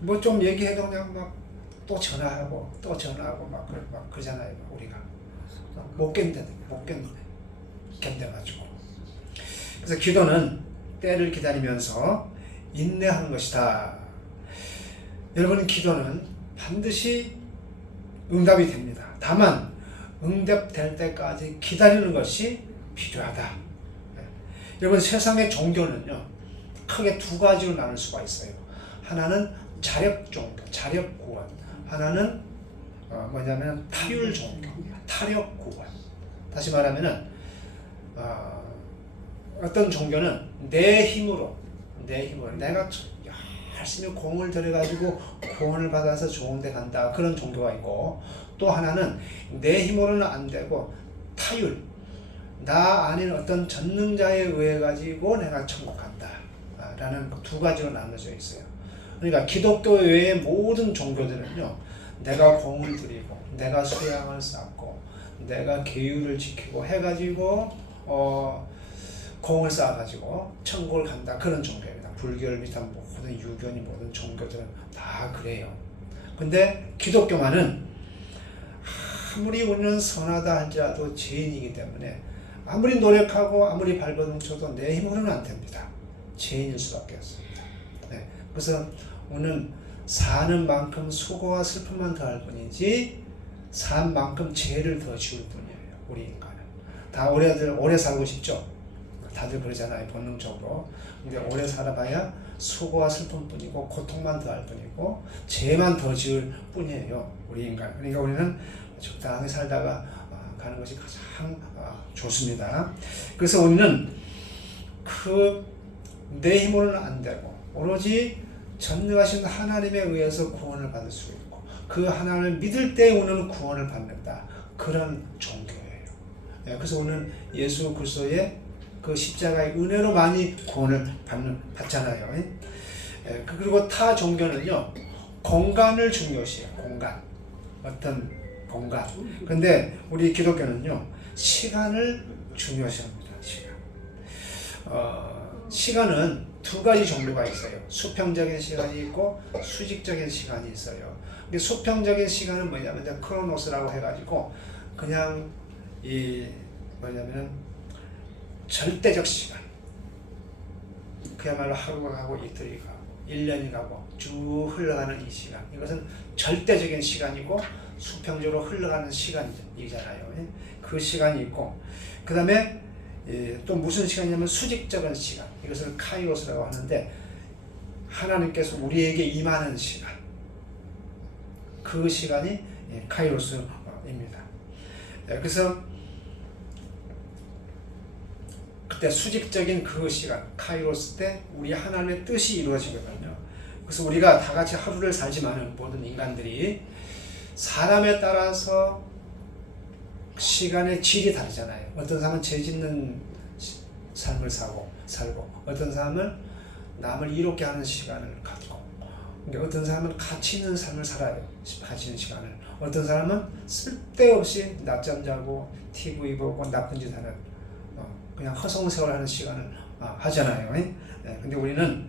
뭐 좀 얘기해도 그냥 막 또 전화하고 또 전화하고 막 그러잖아요. 우리가 못 견뎌가지고. 그래서 기도는 때를 기다리면서 인내하는 것이다. 여러분, 기도는 반드시 응답이 됩니다. 다만 응답될 때까지 기다리는 것이 필요하다. 여러분, 세상의 종교는요 크게 두 가지로 나눌 수가 있어요. 하나는 자력 종교, 자력 구원. 하나는 뭐냐면 타율 종교, 타력 구원. 다시 말하면은 어떤 종교는 내 힘으로 내가 열심히 공을 들여가지고 구원을 받아서 좋은 데 간다, 그런 종교가 있고, 또 하나는 내 힘으로는 안 되고 타율, 나 아닌 어떤 전능자에 의해 가지고 내가 천국 간다 라는 두 가지로 나눠져 있어요. 그러니까 기독교 외의 모든 종교들은요 내가 공을 들이고 내가 수양을 쌓고 내가 계율을 지키고 해가지고 공을 쌓아가지고 천국을 간다, 그런 종교입니다. 불교를 비롯한 모든 유교니 모든 종교들은 다 그래요. 근데 기독교만은 아무리 우리는 선하다 할지라도 죄인이기 때문에 아무리 노력하고 아무리 발버둥 쳐도 내 힘으로는 안 됩니다. 죄인일 수밖에 없습니다. 네. 그래서 우리는 사는 만큼 수고와 슬픔만 더할 뿐이지 산 만큼 죄를 더 지을 뿐이에요. 우리 인간은 다 오래 살고 싶죠. 다들 그러잖아요, 본능적으로. 근데 오래 살아봐야 수고와 슬픔뿐이고 고통만 더할 뿐이고 죄만 더 지을 뿐이에요, 우리 인간. 그러니까 우리는 적당히 살다가 가는 것이 가장 좋습니다. 그래서 우리는 내 힘으로는 안 되고 오로지 전능하신 하나님에 의해서 구원을 받을 수 있고 그 하나님을 믿을 때 우리는 구원을 받는다, 그런 종교예요. 그래서 우리는 예수 그리스도의 그 십자가의 은혜로 많이 구원을 받잖아요. 그리고 타 종교는요 공간을 중요시해요. 어떤 공간. 근데 우리 기독교는요 시간을 중요시합니다. 시간은 두 가지 종류가 있어요. 수평적인 시간이 있고 수직적인 시간이 있어요. 근데 수평적인 시간은 뭐냐면 크로노스라고 해가지고 그냥 절대적 시간. 그야말로 하루가 가고 이틀이 가고 1년이 가고 쭉 흘러가는 이 시간. 이것은 절대적인 시간이고 수평적으로 흘러가는 시간이잖아요. 그 시간이 있고, 그 다음에 또 무슨 시간이냐면 수직적인 시간. 이것을 카이로스라고 하는데 하나님께서 우리에게 임하는 시간. 그 시간이 카이로스입니다. 그래서 그때 수직적인 그 시간, 카이로스 때 우리 하나님의 뜻이 이루어지거든요. 그래서 우리가 다 같이 하루를 살지만은 모든 인간들이 사람에 따라서 시간의 질이 다르잖아요. 어떤 사람은 죄 짓는 삶을 살고 어떤 사람은 남을 이롭게 하는 시간을 갖고, 어떤 사람은 가치 있는 삶을 살아요. 가치 있는 시간을. 어떤 사람은 쓸데없이 낮잠 자고 TV 보고 나쁜 짓 하는 그냥 허송세월하는 시간을 하잖아요. 근데 우리는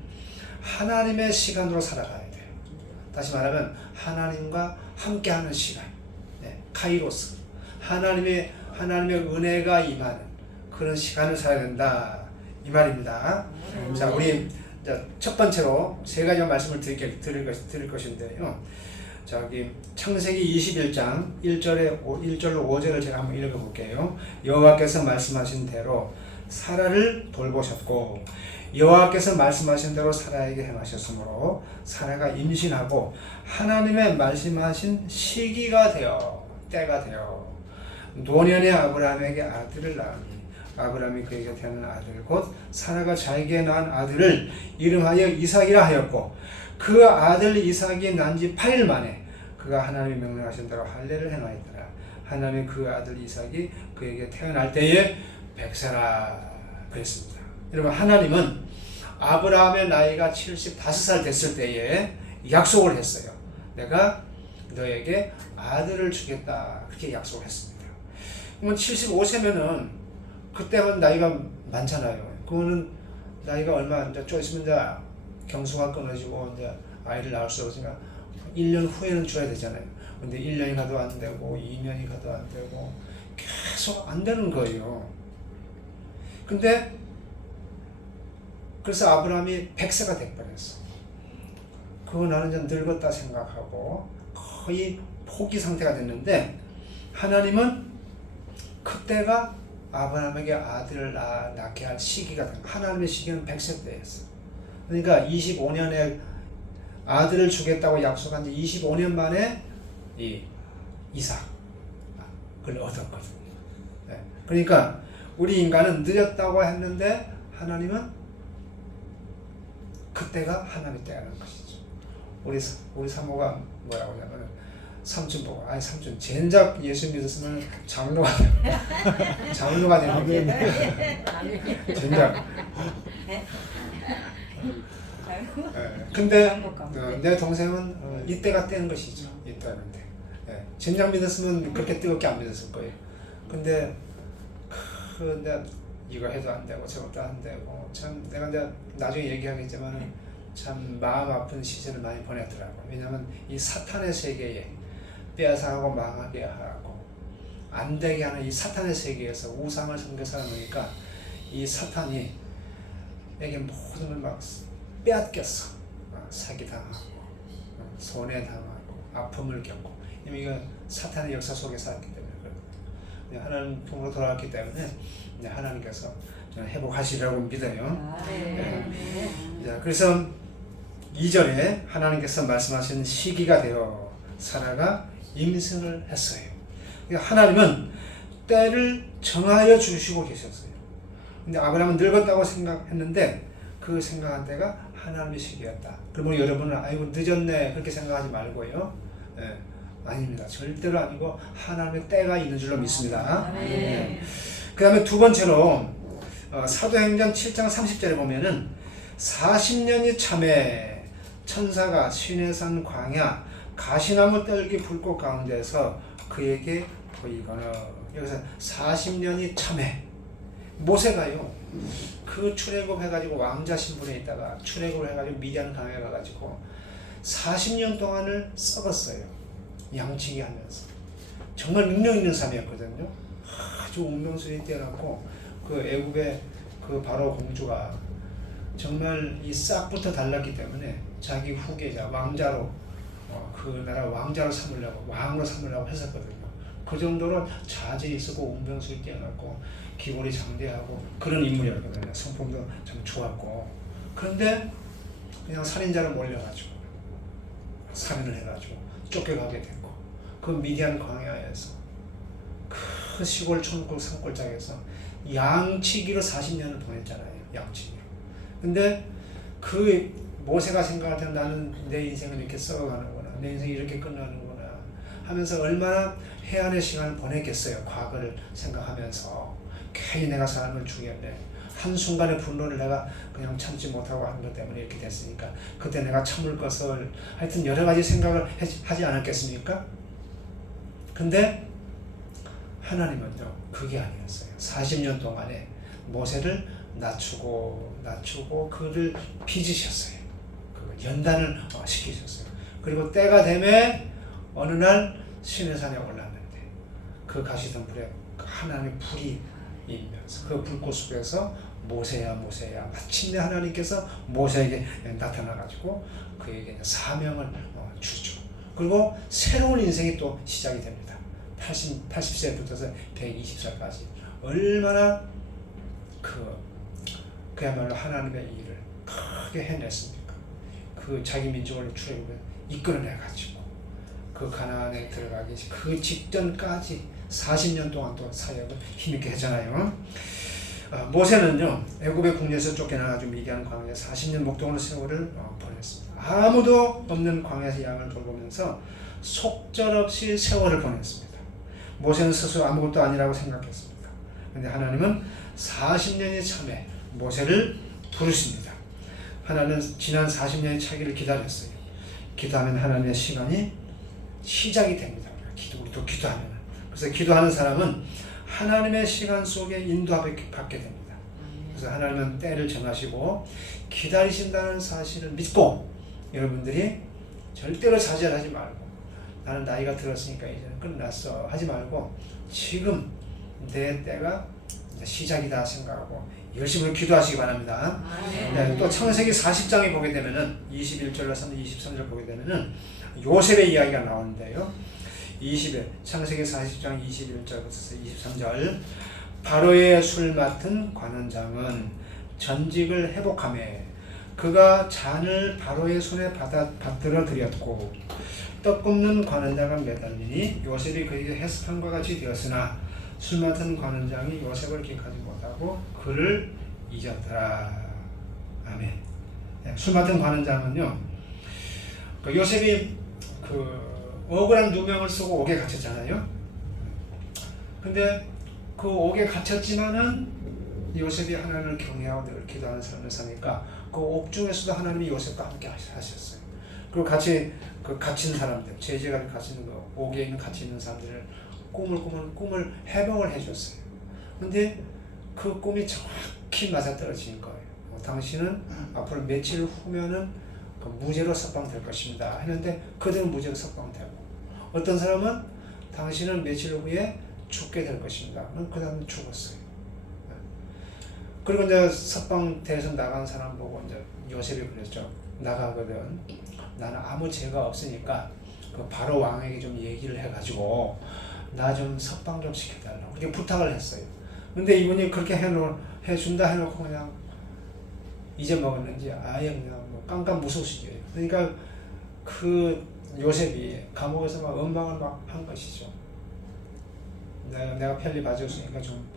하나님의 시간으로 살아가야 돼요. 다시 말하면 하나님과 함께하는 시간, 카이로스, 하나님의 은혜가 임하는 그런 시간을 살아야 된다 이 말입니다. 자, 우리 첫 번째로 세 가지 말씀을 드릴 것인데요. 저기 창세기 21장 1절로 5절을 제가 한번 읽어볼게요. 여호와께서 말씀하신 대로 사라를 돌보셨고 여호와께서 말씀하신 대로 사라에게 행하셨으므로 사라가 임신하고 하나님의 말씀하신 시기가 되어 때가 되어 노년의 아브라함에게 아들을 낳으니 아브라함이 그에게 태어난 아들 곧 사라가 자기에게 낳은 아들을 이름하여 이삭이라 하였고 그 아들 이삭이 난 지 8일 만에 그가 하나님이 명령하신 대로 할례를 행하였더라. 하나님이 그 아들 이삭이 그에게 태어날 때에 100세라 그랬습니다. 여러분, 하나님은 아브라함의 나이가 75살 됐을 때에 약속을 했어요. 내가 너에게 아들을 주겠다 그렇게 약속을 했습니다. 그러면 75세면은 그때는 나이가 많잖아요. 그거는 나이가 얼마 이제 좀 있으면 이제 경수가 끊어지고 이제 아이를 낳을 수 없으니까 1년 후에는 줘야 되잖아요. 근데 1년이 가도 안 되고 2년이 가도 안 되고 계속 안 되는 거예요. 근데 그래서 아브라함이 100세가 돼버렸어. 그거 나는 이제 늙었다 생각하고 거의 포기 상태가 됐는데 하나님은 그때가 아브라함에게 아들을 낳게 할 시기가 된 하나님의 시기는 100세 때였어. 그러니까 25년에 아들을 주겠다고 약속한 지 25년 만에 이 이삭을 얻었거든요. 그러니까 우리 인간은 늦었다고 했는데 하나님은 그때가 하나님의 때라는 것이죠. 우리 사모가 뭐라고 하냐면 삼촌 보고 삼촌 젠작 예수 믿었으면 장로가 되는 젠작. 근데 내 동생은 이때가 때는 것이죠. 이때인데 젠장 믿었으면 그렇게 뜨겁게 안 믿었을 거예요. 근데 내가 이거 해도 안 되고 저것도 안 되고 참 내가 나중에 얘기하겠지만 참 마음 아픈 시절을 많이 보냈더라고. 왜냐하면 이 사탄의 세계에 빼앗아가고 망하게 하고 안 되게 하는 이 사탄의 세계에서 우상을 섬겨 살아보니까 이 사탄이 내게 모든 걸 막 빼앗겼어. 사기당하고 손해당하고 아픔을 겪고 이미 이거 사탄의 역사 속에 살았기 때문에 그렇거든요. 하나님 품으로 돌아왔기 때문에 하나님께서 회복하시라고 믿어요. 자, 그래서 2절에 하나님께서 말씀하신 시기가 되어 사라가 임신을 했어요. 그러니까 하나님은 때를 정하여 주시고 계셨어요. 근데 아브라함은 늙었다고 생각했는데 그 생각한 때가 하나님의 시기였다. 그러면 여러분은 아이고 늦었네 그렇게 생각하지 말고요. 아닙니다. 절대로 아니고 하나님의 때가 있는 줄로 믿습니다. 그 다음에 두 번째로 사도행전 7장 30절에 보면은 40년이 참에 천사가 시내산 광야 가시나무 떨기 불꽃 가운데서 그에게 보이거늘. 여기서 40년이 참에 모세가요 그 출애굽 해가지고 왕자 신분에 있다가 출애굽을 해가지고 미디안 강에 가가지고 40년 동안을 썩었어요. 양치기 하면서 정말 능력 있는 사람이었거든요. 아주 운명술이 뛰어났고 그 애굽의 그 바로 공주가 정말 이 싹부터 달랐기 때문에 자기 후계자 왕자로 그 나라 왕자로 삼으려고 왕으로 삼으려고 했었거든요. 그 정도로 자질이 있었고 운명술이 뛰어났고 기본이 장대하고 그런 인물이었거든요. 성품도 참 좋았고 그런데 그냥 살인자로 몰려가지고 살인을 해가지고 쫓겨가게 됐고 그 미디안 광야에서 그 시골 촌골 산골짜기에서 양치기로 40년을 보냈잖아요. 양치기로. 근데 그 모세가 생각할 때는 나는 내 인생은 이렇게 썩어가는구나. 내 인생이 이렇게 끝나는구나 하면서 얼마나 해안의 시간을 보냈겠어요. 과거를 생각하면서 괜히 내가 사람을 죽였네. 한순간의 분노를 내가 그냥 참지 못하고 한 것 때문에 이렇게 됐으니까 그때 내가 참을 것을 하여튼 여러 가지 생각을 하지 않았겠습니까? 근데 하나님은요 그게 아니었어요. 40년 동안에 모세를 낮추고 그를 빚으셨어요. 그 연단을 시키셨어요. 그리고 때가 되매 어느 날 시내산에 올랐는데 그 가시던 불에 하나님의 불이 임면서 그 불꽃 속에서 모세야 마침내 하나님께서 모세에게 나타나가지고 그에게 사명을 주죠. 그리고 새로운 인생이 또 시작이 됩니다. 80세부터 120살까지 얼마나 그야말로 하나님의 일을 크게 해냈습니까? 그 자기 민족을 출애굽에 이끌어내가지고 그 가나안에 들어가기 그 직전까지 40년 동안 또 사역을 힘있게 했잖아요. 모세는요 애굽의 궁전에서 쫓겨나가지고 미디안 광야에 40년 목동으로 세월을 보냈습니다. 아무도 없는 광야에서 양을 돌보면서 속절없이 세월을 보냈습니다. 모세는 스스로 아무것도 아니라고 생각했습니다. 그런데 하나님은 40년이 참에 모세를 부르십니다. 하나님은 지난 40년의 차기를 기다렸어요. 기도하면 하나님의 시간이 시작이 됩니다. 우리도 기도하면. 그래서 기도하는 사람은 하나님의 시간 속에 인도받게 됩니다. 그래서 하나님은 때를 정하시고 기다리신다는 사실을 믿고 여러분들이 절대로 좌절하지 말고 나는 나이가 들었으니까 이제는 끝났어 하지 말고 지금 내 때가 시작이다 생각하고 열심히 기도하시기 바랍니다. 네, 또 창세기 40장에 보게 되면은 21절로 23절 보게 되면은 요셉의 이야기가 나오는데요. 창세기 40장 21절부터 23절 바로의 술 맡은 관원장은 전직을 회복하며 그가 잔을 바로의 손에 받들어 드렸고 떡 굽는 관원장은 매달리니 요셉이 그에게 해석한과 같이 되었으나 술 맡은 관원장이 요셉을 기억하지 못하고 그를 잊었더라. 아멘. 네, 술 맡은 관원장은요 요셉이 억울한 누명을 쓰고 옥에 갇혔잖아요. 근데 그 옥에 갇혔지만은 요셉이 하나님을 경외하고 늘 기도하는 삶을 사니까 그 옥 중에서도 하나님이 요셉과 함께 하셨어요. 그리고 같이 그 갇힌 사람들, 제재가 갇힌 그 옥에 있는 갇혀 있는 사람들을 꿈을 해몽을 해줬어요. 근데 그 꿈이 정확히 맞아떨어진 거예요. 당신은 앞으로 며칠 후면은 그 무죄로 석방될 것입니다. 했는데 그들은 무죄로 석방되고 어떤 사람은 당신은 며칠 후에 죽게 될 것입니다. 그 사람은 죽었어요. 그리고 이제 석방돼서 나간 사람 보고 이제 요셉이 그랬죠. 나가거든. 나는 아무 죄가 없으니까 그 바로 왕에게 좀 얘기를 해가지고 나 좀 석방 좀 시켜달라고 그렇게 부탁을 했어요. 근데 이분이 그렇게 해준다 해놓고 그냥 잊어먹었는지 아예 그냥 뭐 깜깜무소식이에요. 그러니까 그 요셉이 감옥에서 막 원망을 막 한 것이죠. 내가 편리 봐줬으니까 좀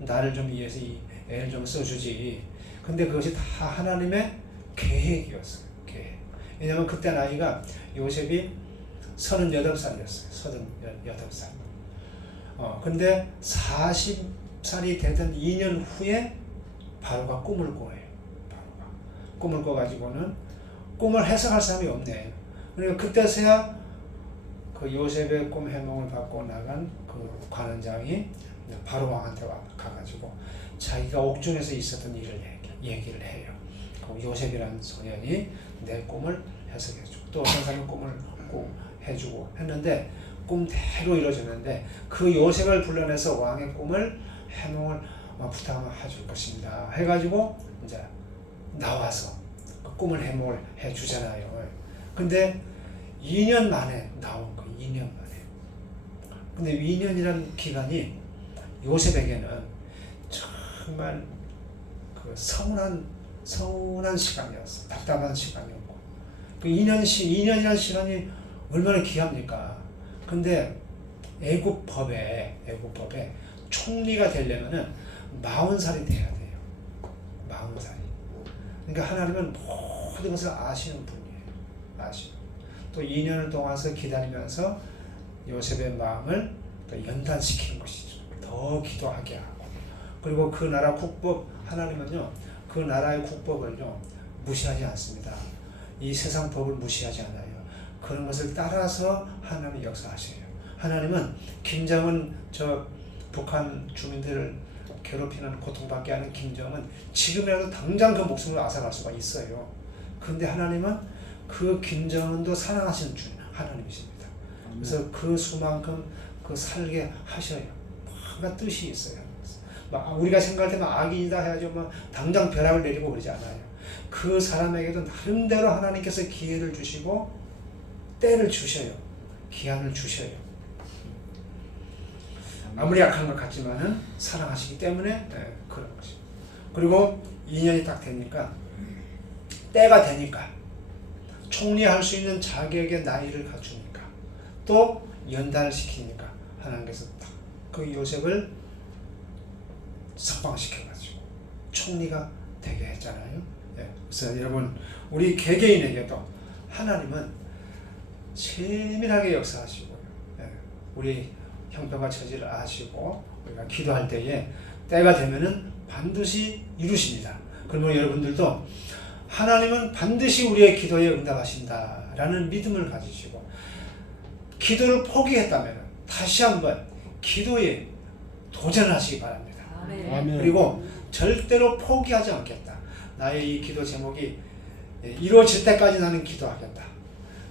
나를 좀 위해서 이 애를 좀 써주지. 근데 그것이 다 하나님의 계획이었어요. 계획. 왜냐면 그때 나이가 요셉이 38살이었어요. 38살. 근데 40살이 되던 2년 후에 바로가 꿈을 꿔요. 꿈을 꿔가지고는 꿈을 해석할 사람이 없네. 그러니까 그때서야 그 요셉의 꿈 해몽을 받고 나간 그 관원장이 바로 왕한테 가가지고 자기가 옥중에서 있었던 일을 얘기를 해요. 그 요셉이라는 소년이 내 꿈을 해석해주고 또 어떤 사람은 꿈을 꼭 해주고 했는데 꿈대로 이루어졌는데 그 요셉을 불러내서 왕의 꿈을 해몽을 부탁을 해줄 것입니다. 해가지고 이제 나와서 그 꿈을 해몽을 해주잖아요. 근데 2년 만에 나온 거예요. 2년 만에. 근데 2년이라는 기간이 요셉에게는 정말 그 서운한 시간이었어. 답답한 시간이었고. 그 2년이라는 시간이 얼마나 귀합니까? 근데 애굽 법에 총리가 되려면은 40살이 돼야 돼요. 40살이. 그러니까 하나님은 모든 것을 아시는 분이에요. 아시고. 또 2년을 동안서 기다리면서 요셉의 마음을 또 연단시키는 것이죠. 더 기도하게 하고. 그리고 그 나라 국법, 하나님은요, 그 나라의 국법을요, 무시하지 않습니다. 이 세상 법을 무시하지 않아요. 그런 것을 따라서 하나님이 역사하셔요. 하나님은 김정은 저 북한 주민들을 괴롭히는 고통받게 하는 김정은 지금이라도 당장 그 목숨을 앗아갈 수가 있어요. 그런데 하나님은 그 김정은도 사랑하시는 주님 하나님이십니다. 그래서 그 수만큼 그 살게 하셔요. 뭔가 뜻이 있어요. 막 우리가 생각할 때만 악인이다 해야죠. 막 당장 벼락을 내리고 그러지 않아요. 그 사람에게도 나름대로 하나님께서 기회를 주시고 때를 주셔요. 기한을 주셔요. 아무리 약한 것 같지만은 사랑하시기 때문에 그런 거죠. 그리고 2년이 딱 되니까 때가 되니까 총리할 수 있는 자격의 나이를 갖추니까 또 연단시키니까 하나님께서 딱 그 요셉을 석방시켜가지고 총리가 되게 했잖아요. 그래서 여러분 우리 개개인에게도 하나님은 세밀하게 역사하시고요. 우리 형편과 처지를 아시고 우리가 기도할 때에 때가 되면은 반드시 이루십니다. 그러면 여러분들도 하나님은 반드시 우리의 기도에 응답하신다라는 믿음을 가지시고 기도를 포기했다면 다시 한번 기도에 도전하시기 바랍니다. 아멘. 그리고 절대로 포기하지 않겠다. 나의 이 기도 제목이 이루어질 때까지 나는 기도하겠다.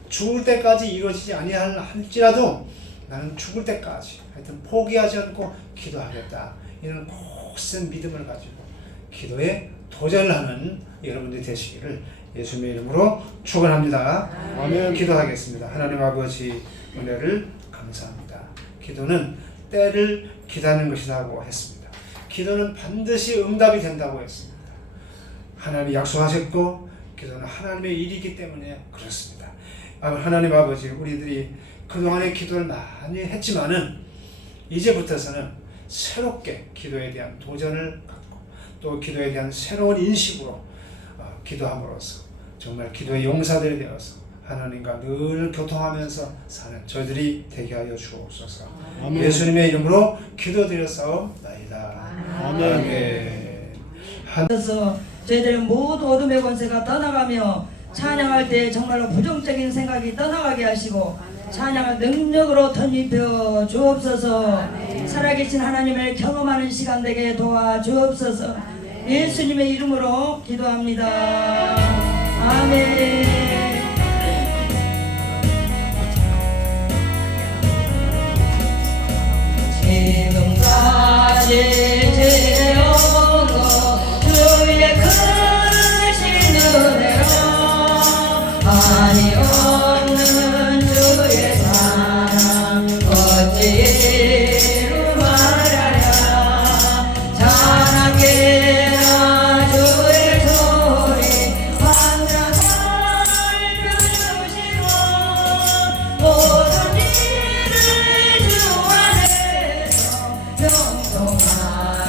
죽을 때까지 이루어지지 아니할지라도 나는 죽을 때까지 하여튼 포기하지 않고 기도하겠다. 이런 굳센 믿음을 가지고 기도에 도전을 하는 여러분들이 되시기를 예수님의 이름으로 축원합니다. 아멘. 기도하겠습니다. 하나님 아버지 은혜를 감사합니다. 기도는 때를 기다리는 것이라고 했습니다. 기도는 반드시 응답이 된다고 했습니다. 하나님이 약속하셨고 기도는 하나님의 일이기 때문에 그렇습니다. 하나님 아버지 우리들이 그동안의 기도를 많이 했지만은 이제부터서는 새롭게 기도에 대한 도전을 갖고 또 기도에 대한 새로운 인식으로 기도함으로써 정말 기도의 용사들이 되어서 하나님과 늘 교통하면서 사는 저희들이 되게 하여 주옵소서. 아멘. 예수님의 이름으로 기도드렸사옵나이다. 아멘. 그래서 저희들은 모두 어둠의 권세가 떠나가며 찬양할 때 정말로 부정적인 생각이 떠나가게 하시고 찬양을 능력으로 덧입혀 주옵소서. 살아계신 하나님을 경험하는 시간 되게 도와주옵소서. 예수님의 이름으로 기도합니다. 아멘. 지금까지 지내온 것 주의 크신 은혜로 한이 없는 주의 사랑 어찌 이루 말하랴. 자나깨나 주의 소리 환장할 펴주시고 모든 일을 주 안에서 병통하게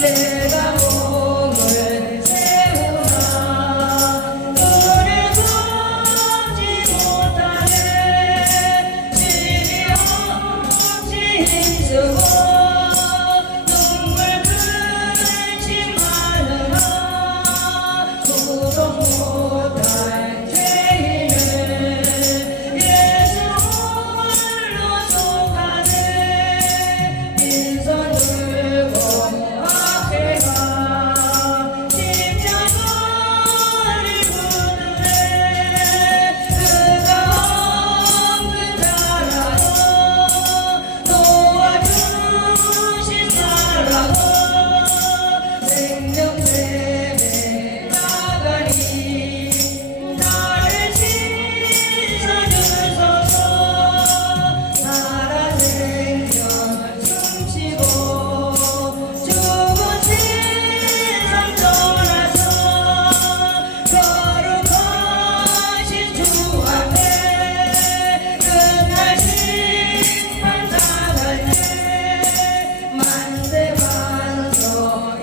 내가 몸을 세우나 눈을 보지 못하네 힘이 없이 힘쓰고 눈물 흘리지 말라 구속 못할 죄인을 예수 홀로 속하네 빈손 들고 앞에 가 십자가를 붙드네 그가 없는 자라고 도와주신 자라고 생명 내내 나가니 나를 씻어주소서 살아 생명 숨쉬고 죽은 세상 떠나서 거룩하신 주 앞에 그날 심판 당할 때 만세 만서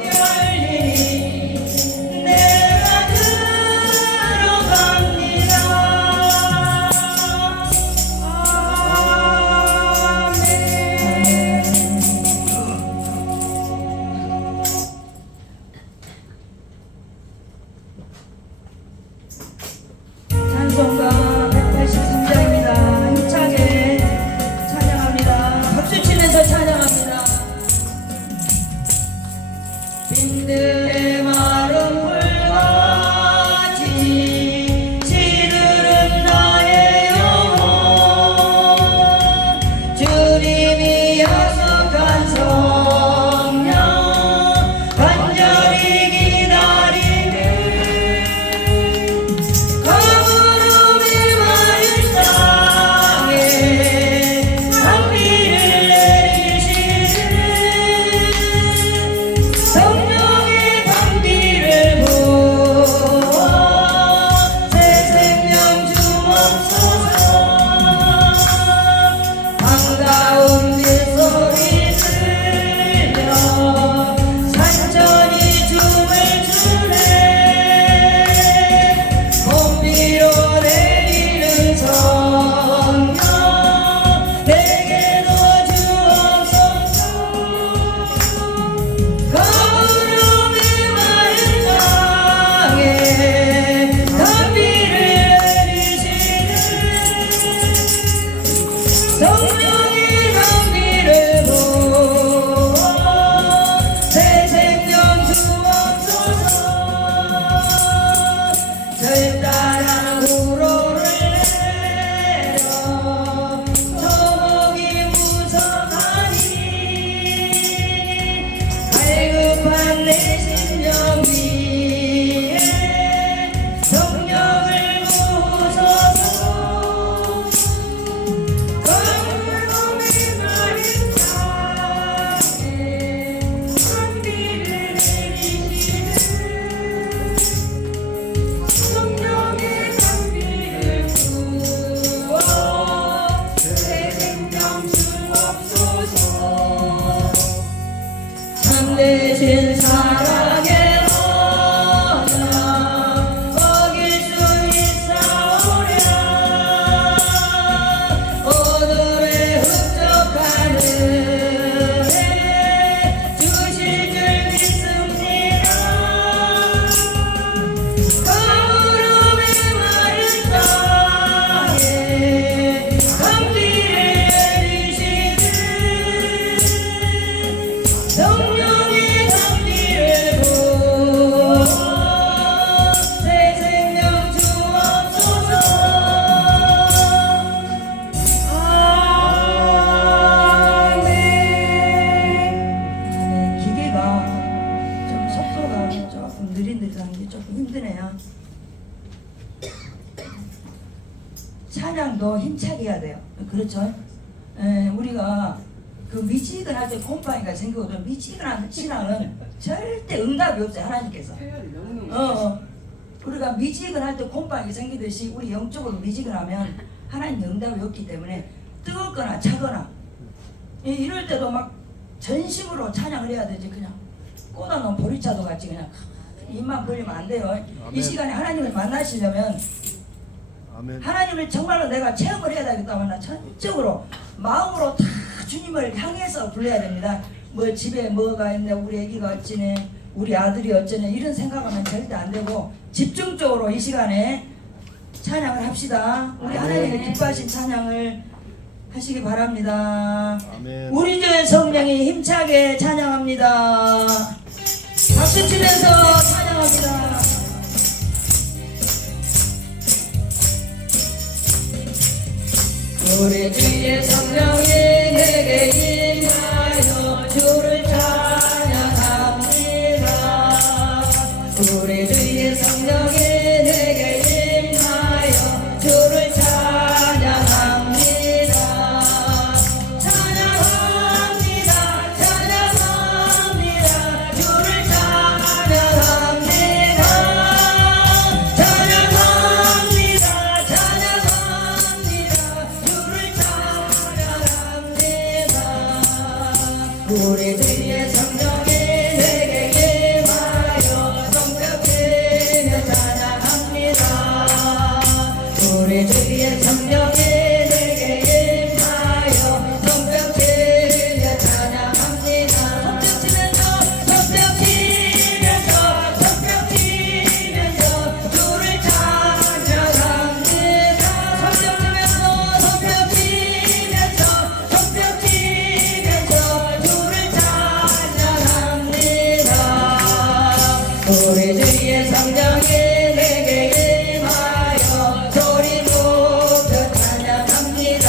열리니 내가 들어갑니다. 아멘. 찬송가 183장입니다. 힘차게 찬양합니다. 박수 치면서 찬양합니다. 빈들의 마른 불같이 시들은 나의 영혼 주님이 약속한 성령 간절히 기다리네 거부름의 마른 땅에 강비를 내리시네 성령의 강비를 부어 새 생명 주옵소서 반가운 빗소리 들려 산천이 춤을 추네 봄비로 내리는 성령 내게도 주옵소서 거부름의 마른 땅에 강비를 내리시네 성령의 강비를 부어 새 생명 주옵소서 절단한 우로를 내려 조목이 무성하니 갈급한 내 심령 위에 성령을 부으소서 거룩의 마른 땅에 강비를 내리시네 성령의 강비를 부어 새 생명 주옵소서 참되신 사랑의 언약 어길 수 있사오랴 오늘의 흡족한 은혜 주실 줄 믿습니다 거부름의 마른 땅에 강비를 내리시네 성령의 강비를 부어 새 생명 주옵소서 아멘. 기계가 좀 속도가 조금 느릿느릿한 게 조금 힘드네요. 찬양도 힘차게 해야 돼요. 그렇죠? 우리가 그 미치근할 때 곰팡이가 생기거든. 미치근한 신앙은 절대 응답이 없어요. 하나님께서. 우리가 미지근할 때 곰팡이 생기듯이 우리 영적으로 미지근하면 하나님 응답이 없기 때문에 뜨겁거나 차거나 이럴 때도 막 전심으로 찬양을 해야 되지. 그냥 그냥 보리차도 같이 그냥 입만 벌리면 안 돼요. 이 시간에 하나님을 만나시려면 아멘. 하나님을 정말로 내가 체험을 해야 되겠다면 나 전적으로 마음으로 다 주님을 향해서 불러야 됩니다. 뭐 집에 뭐가 있네, 우리 애기가 어찌네, 우리 아들이 어쩌네, 이런 생각하면 절대 안 되고 집중적으로 이 시간에 찬양을 합시다. 우리 하나님의 기뻐하신 찬양을 하시기 바랍니다. 아멘. 우리 주 성령이 힘차게 찬양합니다. 박수 치면서 찬양합니다. 우리 주의 성령이 내게 임하여 주를 찬양합니다. 우리 주의 성령이 내게 임하여 주를 찬양합니다. 찬양합니다. 찬양합니다. 주를 찬양합니다. 찬양합니다. 찬양합니다. 주를 찬양합니다. 우리 주의 성령이 내게 임하여 성벽이며 찬양합니다. 우리 주의 성령이 내게 임하여 성벽이며 찬양합니다. 성벽치면서 성벽치면서 주를 찬양합니다. 성벽치면서 주를 찬양합니다. 우리 주의 성령이 내게 임하여 소리 높여 찬양합니다.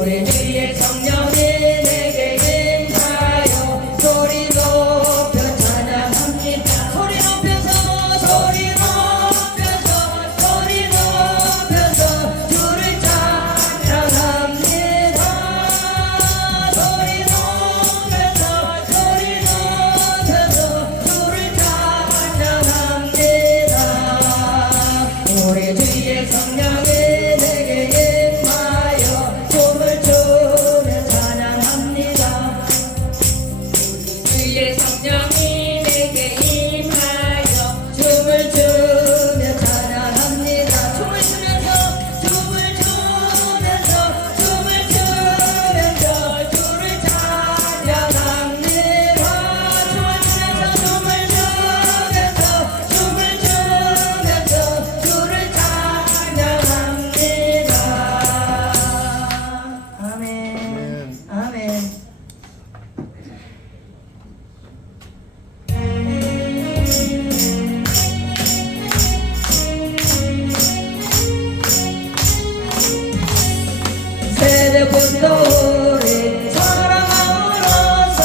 우리 주의 성령이 내게 임하여 소리 높여 찬양합니다. 소리 높여서 주를 찬양합니다. 소리 높여서 주를 찬양합니다. 우리 주의 성령이 내게 임하여 춤을 추며 찬양합니다. 주의 성령이 내게 임하여 춤을 추며 찬양합니다. 춤을 추면서 주를 찬양합니다. 춤을 추면서 주를 찬양합니다. 아멘. 아멘. 새벽부터 우리 사랑함으로써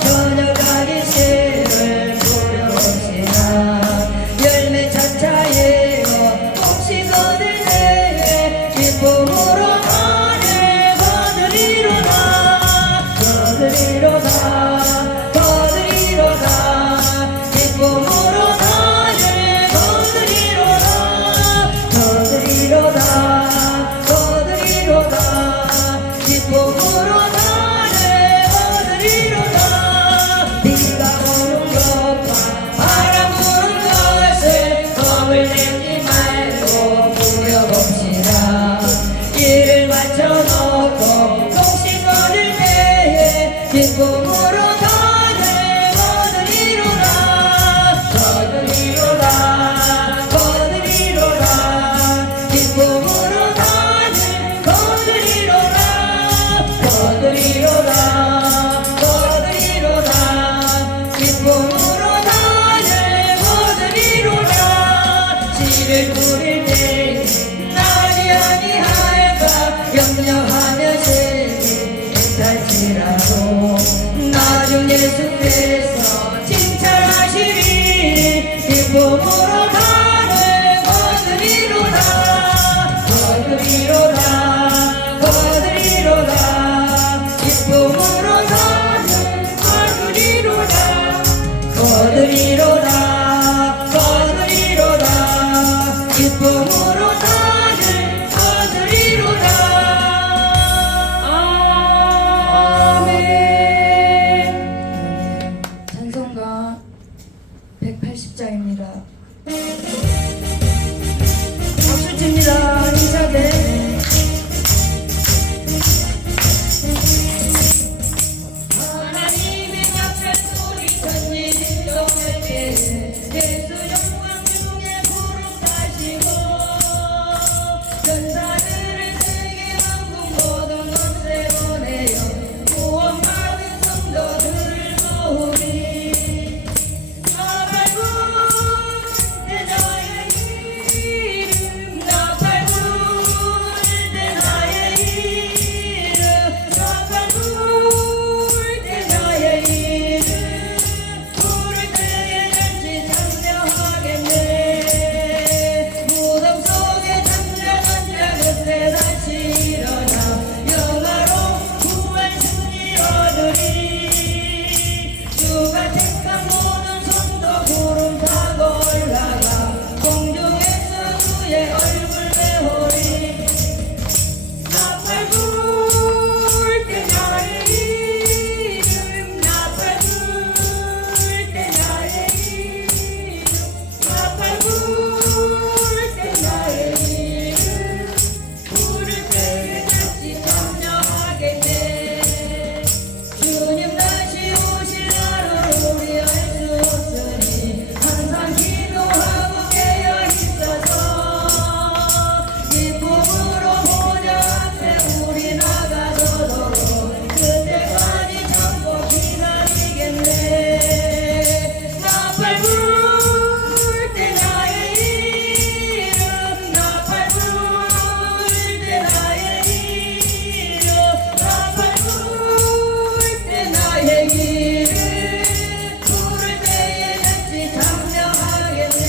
저녁까지 씨를 뿌려봅시다. 열매 차차에 곡식어들 내게 기쁨으로 나를 거두리로다. 기쁨으로 나를 거두리로다. 기쁨으로 나를 거두리로다. 비가 오는 것과 바람 부는 것을 겁을 내지 말고 부려봅시다. 일을 마쳐놓고 곡식 거둘 때에 기쁨으로 나를 거두리로다. 기쁨으로 나를 거두리로다. 기쁨으로 나를 거두리로다. 씨를 뿌릴 때 나지 아니할까 염려하며 탈지라도 나중 예수께서 칭찬하시리. 기쁨으로 나를 거두리로다. 기쁨으로 나를 거두리로다. 기쁨으로 나를 거두리로다. 아멘. 찬송 찬송가 180장입니다. 박수 칩니다. 인사대. 하나님의 약한 소리 전지 진동할 때 예수 영광 중에 부름하시고 전사들을 세계 만국 모든 곳에 보내요 구원받은 성도들을 모으니 나 밟은 내 나의 이름 나 밟은 내 나의 이름 나 밟은 내 나의 이름 부를 때에 잔치 찬양하겠네 무덤 속에 잠자던 자 그때 다시 일어나 영화로 구원 승리 얻으리 주가 택한 모든 성도 구름 타고 올라가 공중에서 주의 얼굴 배우리 나팔 불 때 나의 이름 나팔 불 때 나의 이름 나팔 불 때 나의 이름 부를 때에 다시 참여하겠네 주님 다시 오실 날을 우리 알 수 없으니 항상 기도하고 깨어 있어서 기쁨으로 보좌 앞에 우리 나가서도록 그때까지 참고 기다리겠네 나팔 불 때 나의 이름 나팔 불 때 나의 이름 나팔 불 때 나의 이름 부를 때에 다시 참여하겠네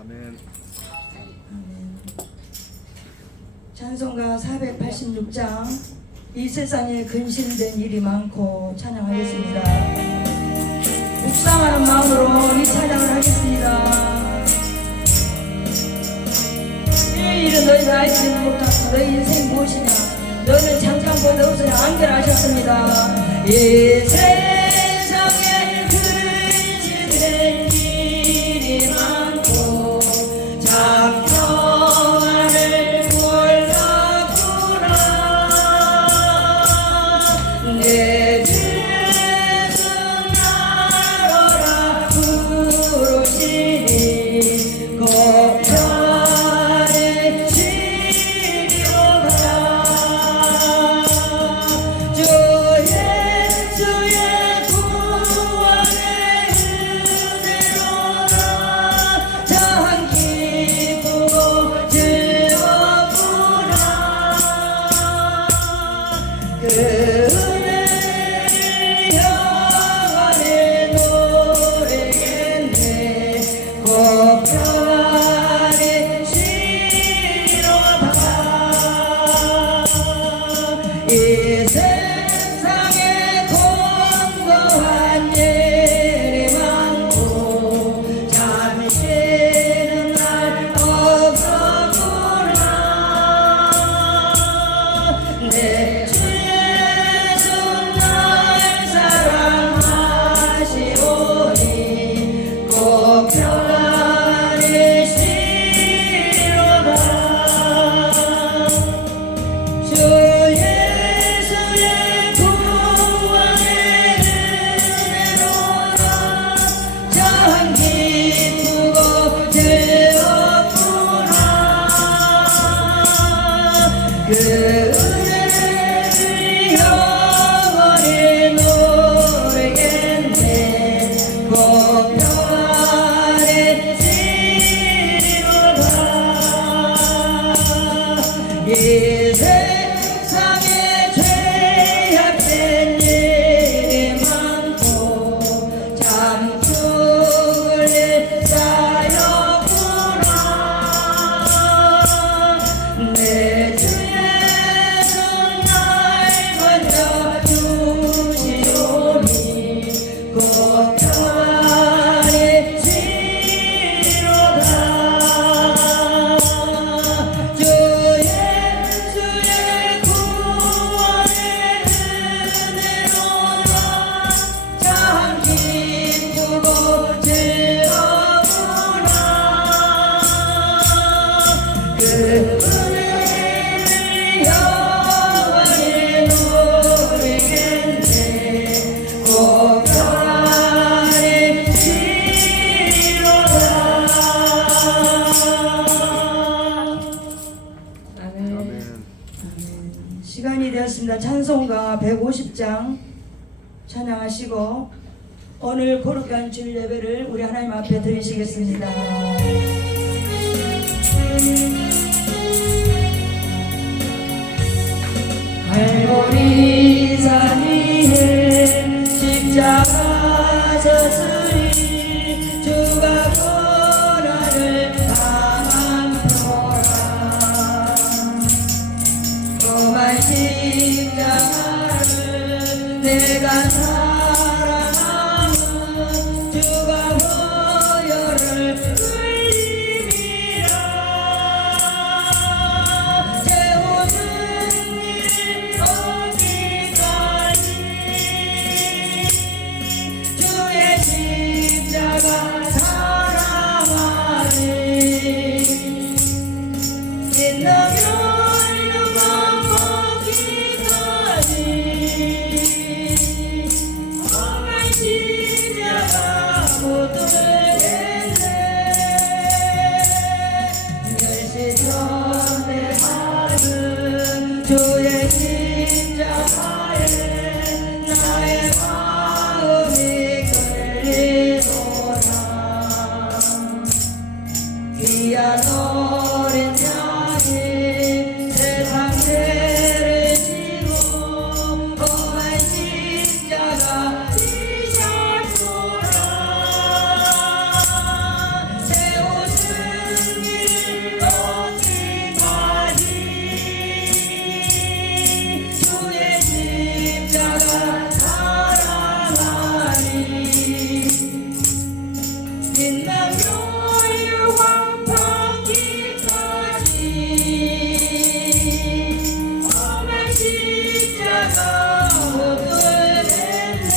아멘. 찬송가 486장 이 세상에 근심된 일이 많고 찬양하겠습니다. 묵상하는 마음으로 이 찬양을 하겠습니다. 이 일은 너희가 알지는 못하고 너희 인생 무엇이냐 너는 장장보다 없으냐 안결하셨습니다. 이 세상에 근심된 일이 많고 작정을 몰랐구나 내 죄는 나로라 부르시니 걱정에 시리오라 주 예수의 16장 찬양하시고 오늘 거룩한 주일 예배를 우리 하나님 앞에 드리시겠습니다. 갈보리 산 위에 십자가 졌으니 주가 고난을 당함표라. 험한 십자가를 내가 사랑함은 주가 보혈을 흘림이라. 채우는 일 어디까지 주의 십자가 사랑하리. 빛나면 유방 먹기까지 험한 십자가 못 들겠네. 멸시전에 하는 주의 십자가에 나의 마음이 끌리도다. 귀한 어린 양이 세상 죄를 지고 험한 십자가 지셨구나. 세우신 길 어디까지 주의 십자가 사랑하니. 빛나며 유황 받기까지 험한 십자가 못 들겠네.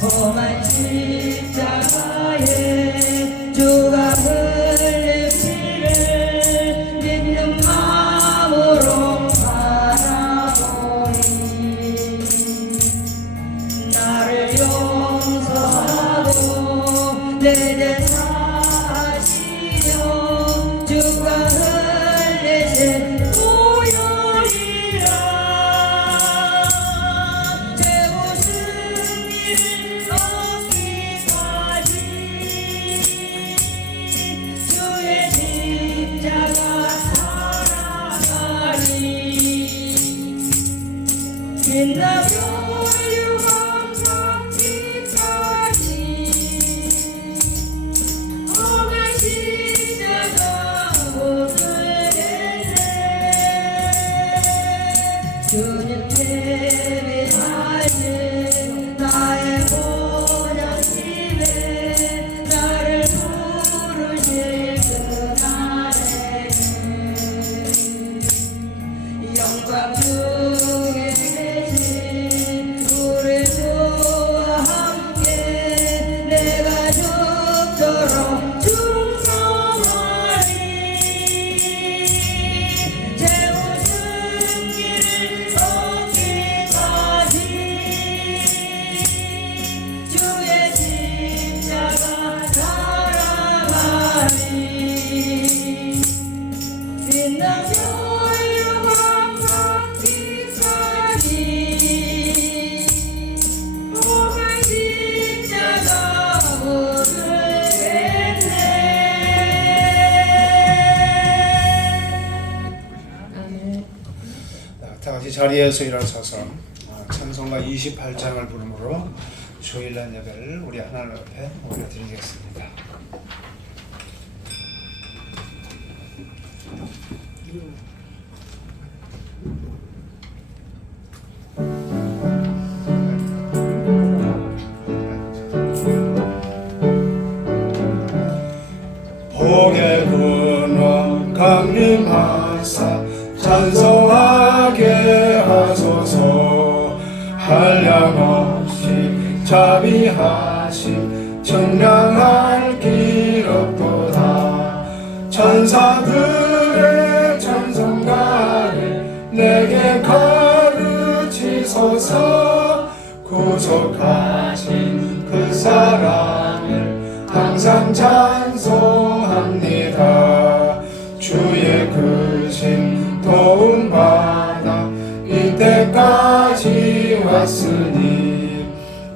험한 십자가에 주가 흘린 피를 믿는 마음으로 바라보니 나를 용서하고 내 죄 사하시며 주가 흘리신 보혈이라. 채우신 일 얻기까지 주의 십자가 사랑하니. 빛나며 유황 받기까지 험한 십자가 못 들겠네. 주님 예배하신 나의 본향집에 나를 부르실 그날에는 영광 중에 계신 우리 주와 함께 내가 죽도록 충성하리. 채우신 길 얻기까지 주의 십자가 사랑하리. 빛나며 유황 받기까지 험한 십자가 못 들겠네. 아멘. 다 같이 자리에서 일어서서 찬송가 28장을 부르므로 주일날 예배를 우리 하나님 앞에 올려드리겠습니다. 복의 근원 강림하사 찬송하게 하소서. 한량없이 자비하심 청량할 길 없도다. 천사들의 찬송가를 내게 가르치소서. 구속하신 그 사랑을 항상 찬송합니다. 주의 크신 도움 받아 이때까지 때까지 왔으니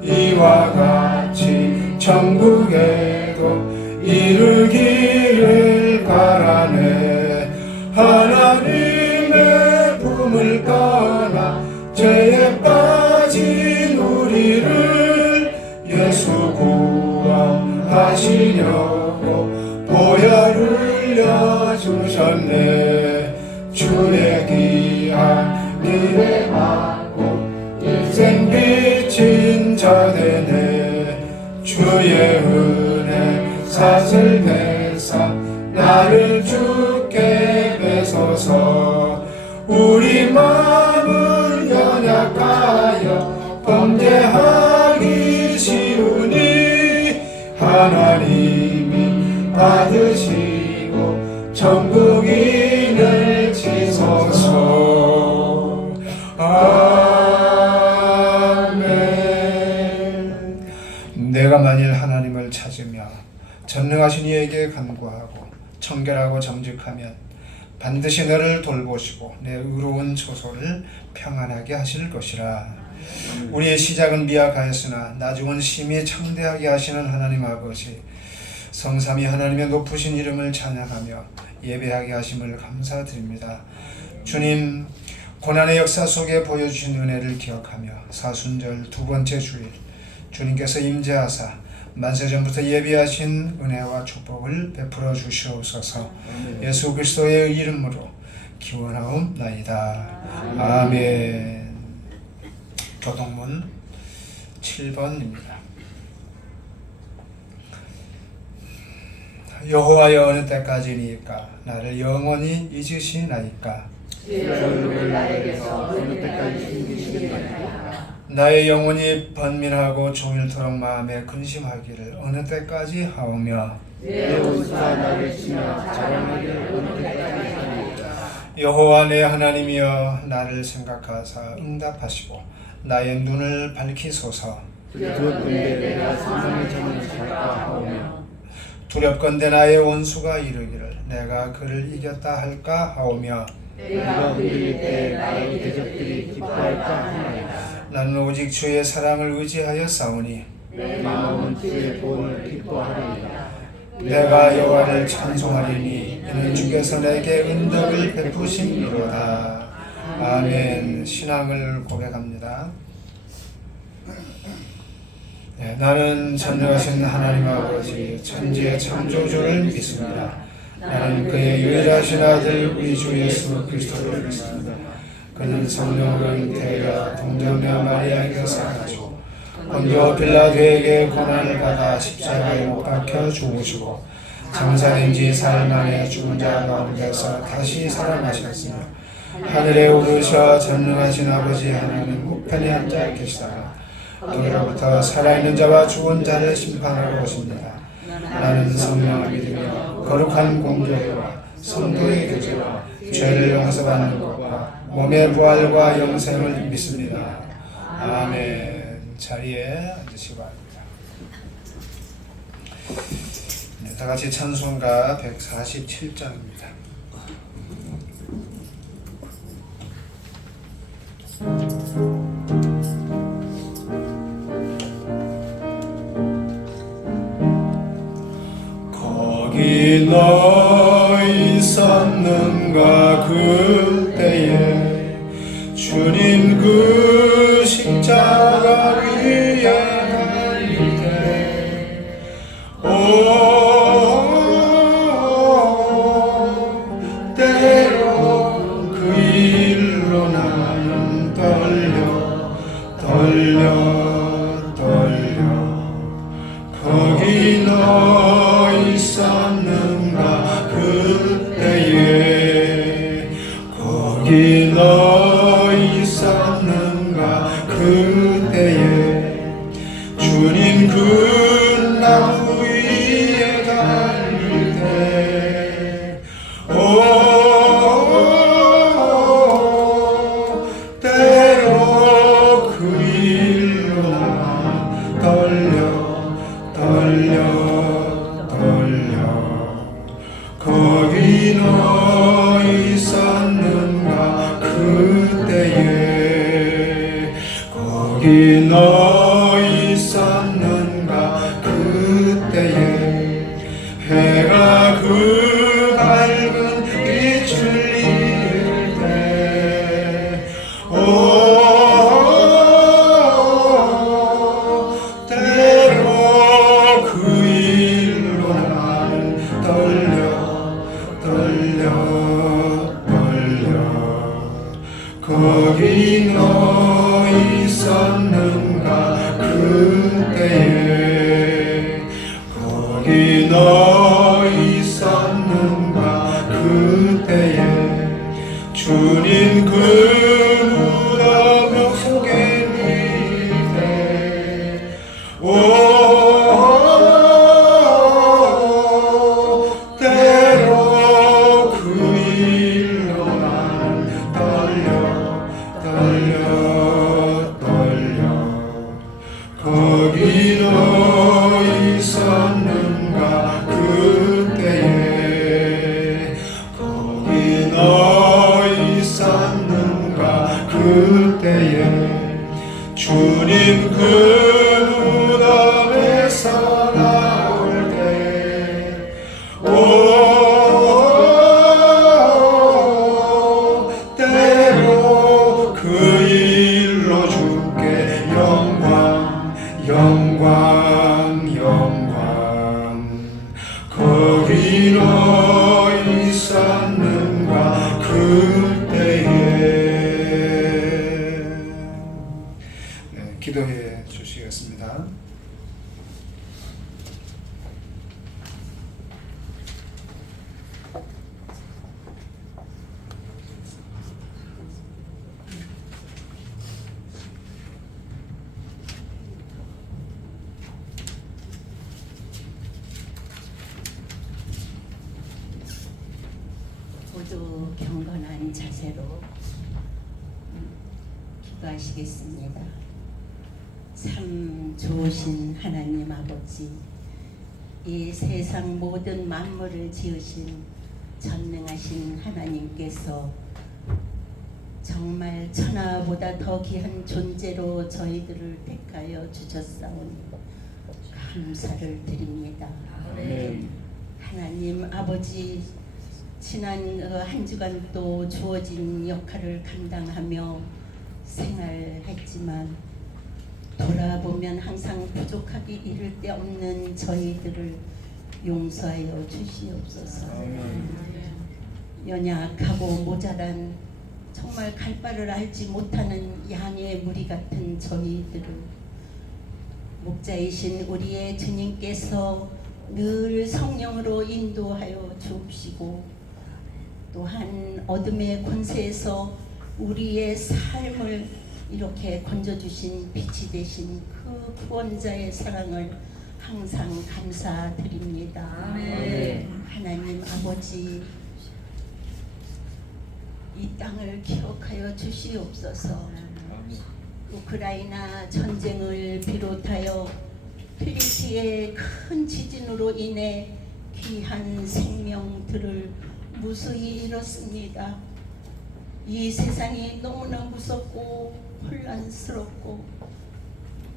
이와 같이 천국에도 이르기를 바라네. 하나님의 품을 떠나 죄에 빠진 우리를 예수 구원하시려고 보혈을 흘려주셨네. 주의 귀한 은혜 받고 인생 비친 자 되네. 주의 은혜 사슬 배사 나를 주께 뵈소서. 우리 마음은 연약하여 범죄하기 쉬우니 하나님이 받으시고 천국인을 지소서. 아멘. 내가 만일 하나님을 찾으며 전능하신 이에게 간구하고 청결하고 정직하면 반드시 너를 돌보시고 내 의로운 초소를 평안하게 하실 것이라. 우리의 시작은 미약하였으나 나중은 심히 창대하게 하시는 하나님 아버지, 성삼위 하나님의 높으신 이름을 찬양하며 예배하게 하심을 감사드립니다. 주님, 고난의 역사 속에 보여주신 은혜를 기억하며 사순절 두 번째 주일 주님께서 임재하사 만세전부터 예비하신 은혜와 축복을 베풀어 주시옵소서. 예수 그리스도의 이름으로 기원하옵나이다. 아멘. 교동문 7번입니다. 여호와여 어느 때까지니까 나를 영원히 잊으시나이까. 주의 얼굴을 나에게서 어느 때까지 숨기시겠나이까. 나의 영혼이 번민하고 종일토록 마음에 근심하기를 어느 때까지 하오며 내 원수가 나를 치며 자랑하기를 어느 때까지 하리이까. 여호와 내 하나님이여 나를 생각하사 응답하시고 나의 눈을 밝히소서. 두렵건대 내가 사망의 잠을 잘까 하오며 두렵건대 나의 원수가 이르기를 내가 그를 이겼다 할까 하오며 내가 흔들릴 때 나의 대적들이 기뻐할까 하나이다. 나는 오직 주의 사랑을 의지하여 싸우니 내 마음은 주의 구원을 기뻐하리이다. 내가 여호와를 찬송하리니 이는 주께서 내게 은덕을 베푸심이로다. 아멘. 신앙을 고백합니다. 네, 나는 전능하신 하나님 아버지 천지의 창조주를 믿습니다. 나는 그의 유일하신 아들 우리 주 예수 그리스도를 믿습니다. 그는 성령으로 잉태하여 동정녀 마리아에게서 나시고 본디오 빌라도에게 고난을 받아 십자가에 못 박혀 죽으시고 장사된 지 사흘 만에 죽은 자 가운데서 다시 살아나셨으며 하늘에 오르셔 전능하신 아버지 하나님 우편에 앉아 계시다가 거기로부터 살아있는 자와 죽은 자를 심판하러 오십니다. 나는 성령을 믿으며 거룩한 공교회와 성도의 교제와 죄를 용서받는 것과 몸의 부활과 영생을 믿습니다. 아멘. 자리에 앉으시기 바랍니다. 네, 다 같이 찬송가 147장입니다. 거기 너 있었는가 그때에 주님 그 십자가 위에 달릴 때 때로 그 일로 나는 떨려 거기 너 있었는가 그때에 거기 너 있었는가 그때에 주님 그 나무 위에 달릴 때 때로 그 일로 난 떨려 거기 너 있었는가 그때에 거기 너 있었는가 그때에 해가 그 밝은 빛을 잃을 때 때로 그 일로 나는 떨려 거기 너 있었는가 그때에 거기 너 있었는가 그때에 주님 그 무덤 속에 있네 때로 그 일로 나는 떨려 거기 너 있었는가 그때에 거기 너 있었는가 그때에 주님 그 무덤에서 나올 때 때로 그 일로 주께 영광 거기 너 있었는가 그때에 네, 기도해 주시겠습니다. 모두 경건한 자세로 기도하시겠습니다. 참 좋으신 하나님 아버지, 이 세상 모든 만물을 지으신 전능하신 하나님께서 정말 천하보다 더 귀한 존재로 저희들을 택하여 주셨사오니 감사를 드립니다. 하나님 아버지, 지난 한 주간도 주어진 역할을 감당하며 생활했지만 돌아보면 항상 부족하기 이를 데 없는 저희들을 용서하여 주시옵소서. 연약하고 모자란 정말 갈 바를 알지 못하는 양의 무리 같은 저희들을 목자이신 우리의 주님께서 늘 성령으로 인도하여 주옵시고 또한 어둠의 권세에서 우리의 삶을 이렇게 건져주신 빛이 되신 그 구원자의 사랑을 항상 감사드립니다. 아멘. 하나님 아버지, 이 땅을 기억하여 주시옵소서. 우크라이나 전쟁을 비롯하여 튀르키의 큰 지진으로 인해 귀한 생명들을 무수히 잃었습니다. 이 세상이 너무나 무섭고 혼란스럽고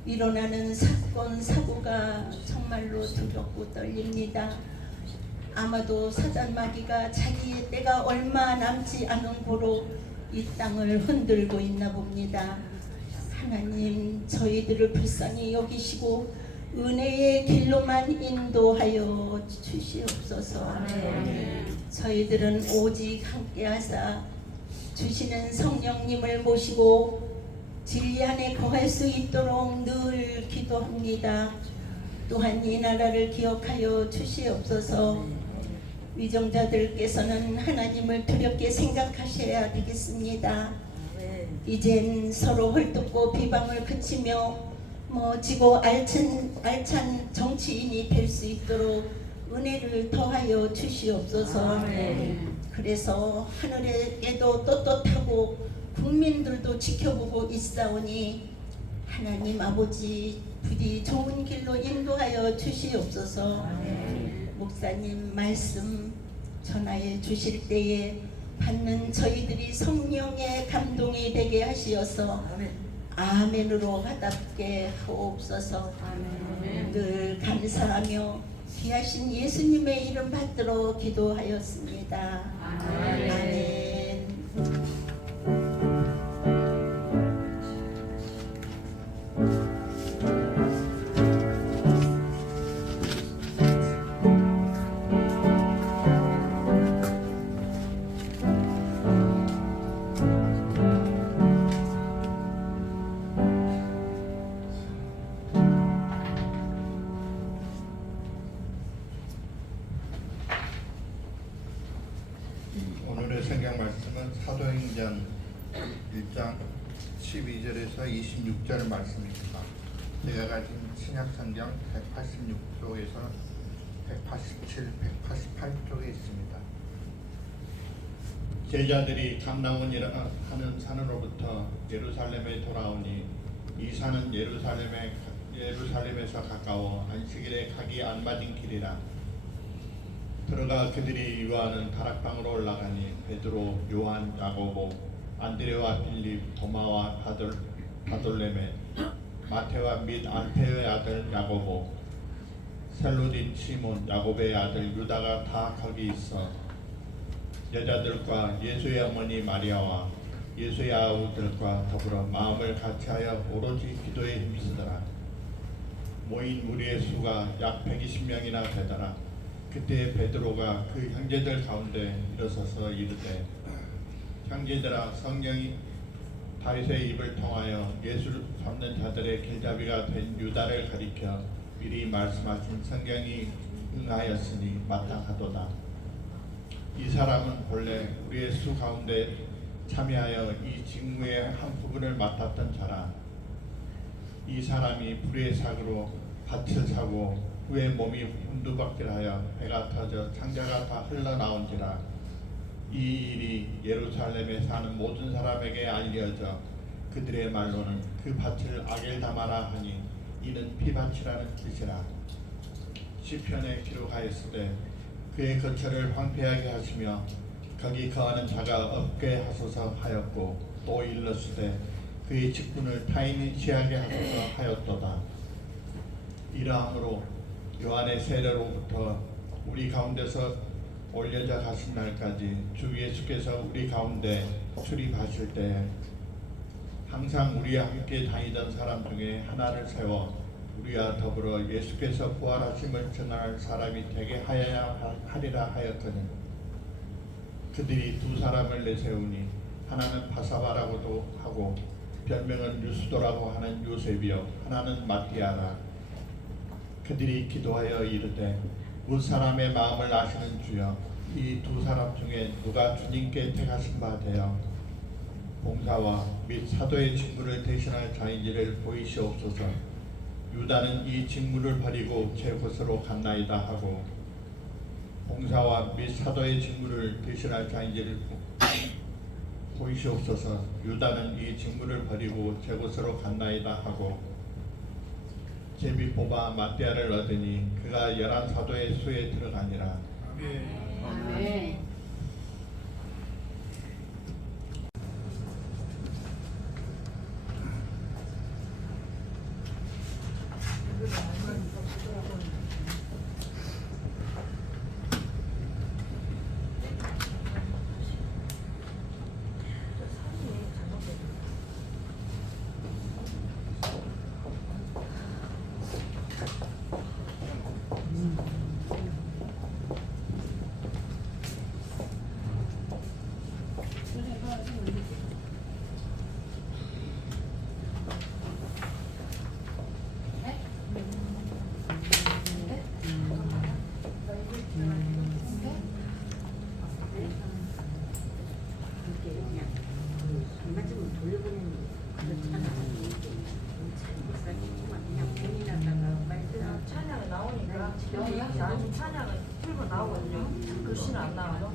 일어나는 사건 사고가 정말로 두렵고 떨립니다. 아마도 사단 마귀가 자기의 때가 얼마 남지 않은 고로 이 땅을 흔들고 있나 봅니다. 하나님, 저희들을 불쌍히 여기시고 은혜의 길로만 인도하여 주시옵소서. 저희들은 오직 함께하사 주시는 성령님을 모시고 진리 안에 거할 수 있도록 늘 기도합니다. 또한 이 나라를 기억하여 주시옵소서. 위정자들께서는 하나님을 두렵게 생각하셔야 되겠습니다. 이젠 서로 헐뜯고 비방을 그치며 지고 알찬 정치인이 될 수 있도록 은혜를 더하여 주시옵소서. 그래서 하늘에도 떳떳하고 국민들도 지켜보고 있사오니 하나님 아버지, 부디 좋은 길로 인도하여 주시옵소서. 목사님 말씀 전하여 주실 때에 받는 저희들이 성령의 감동이 되게 하시어서 아멘으로 화답게 하옵소서. 늘 감사하며 귀하신 예수님의 이름 받들어 기도하였습니다. 아멘. 오늘의 성경 말씀은 사도행전 1장 12절에서 26절 말씀입니다. 제가 가진 신약 성경 186쪽에서 187, 188쪽에 있습니다. 제자들이 감나온이라 하는 산으로부터 예루살렘에 돌아오니 이 산은 예루살렘에서 가까워 안식일에 가기 안 맞은 길이라. 들어가 그들이 유하는 다락방으로 올라가니 베드로, 요한, 야고보, 안드레와 빌립, 도마와 바돌레메, 마테와 및 알페의 아들 야고보, 셀로딘 시몬, 야고보의 아들 유다가 다 거기 있어 여자들과 예수의 어머니 마리아와 예수의 아우들과 더불어 마음을 같이하여 오로지 기도에 힘쓰더라. 모인 무리의 수가 약 120명이나 되더라. 그때 베드로가 그 형제들 가운데 일어서서 이르되, 형제들아, 성령이 다윗의 입을 통하여 예수를 잡는 자들의 길잡이가 된 유다를 가리켜 미리 말씀하신 성경이 응하였으니 마땅하도다. 이 사람은 본래 우리의 수 가운데 참여하여 이 직무의 한 부분을 맡았던 자라. 이 사람이 불의의 사고로 밭을 사고 후에 몸이 혼두박질하여 배가 터져 창자가 다 흘러나온지라. 이 일이 예루살렘에 사는 모든 사람에게 알려져 그들의 말로는 그 밭을 아겔다마라 하니 이는 피밭이라는 뜻이라. 시편에 기록하였으되 그의 거처를 황폐하게 하시며 거기 거하는 자가 없게 하소서 하였고, 또 일렀으되 그의 직분을 타인이 취하게 하소서 하였도다. 이러함으로 요한의 세례로부터 우리 가운데서 올려져 가신 날까지 주 예수께서 우리 가운데 출입하실 때 항상 우리와 함께 다니던 사람 중에 하나를 세워 우리와 더불어 예수께서 부활하심을 전할 사람이 되게 하리라 하였거든. 그들이 두 사람을 내세우니 하나는 바사바라고도 하고 별명은 유스도라고 하는 요셉이요 하나는 마띠아라. 그들이 기도하여 이르되, 무 사람의 마음을 아시는 주여, 이 두 사람 중에 누가 주님께 택하신 바 되어 봉사와 및 사도의 직무를 대신할 자인지를 보이시옵소서. 유다는 이 직무를 버리고 제 곳으로 갔나이다 하고, 봉사와 및 사도의 직무를 대신할 자인지를 보이시옵소서. 유다는 이 직무를 버리고 제 곳으로 갔나이다 하고, 제비 뽑아 마띠아를 얻으니 그가 11 사도의 수에 들어가니라. 아멘. 찬양이 나오니까 여기 찬양은 풀고 나오거든요. 글씨는 안 나와도.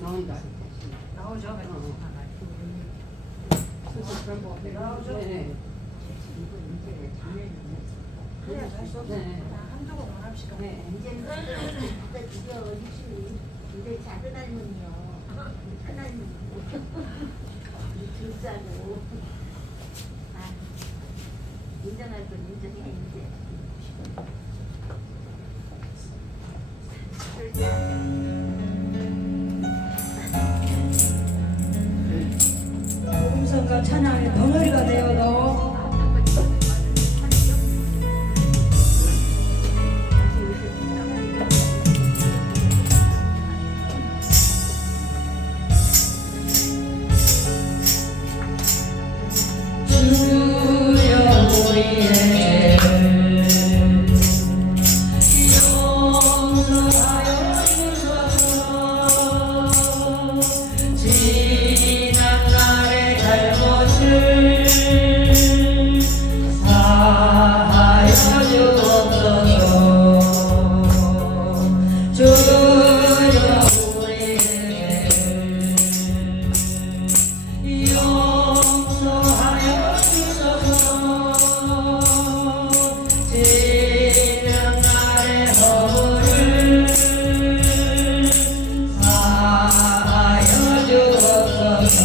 나온다. 나오죠? 한두 곡만 합시다. 이제는 드디어 열심히 이제 작은 할머니요. 큰 할머니. 둘째고. 아, 인정할 건 인정해 이제. 복음성과 찬양의 덩어리가 되어도 주여 우리의 용서하여 주소서. 지난 날의 잘못을 사하여 주옵소서. 주여 우리의 용서하여 주소서. 지난 날의 허물을 사하여 주옵소서.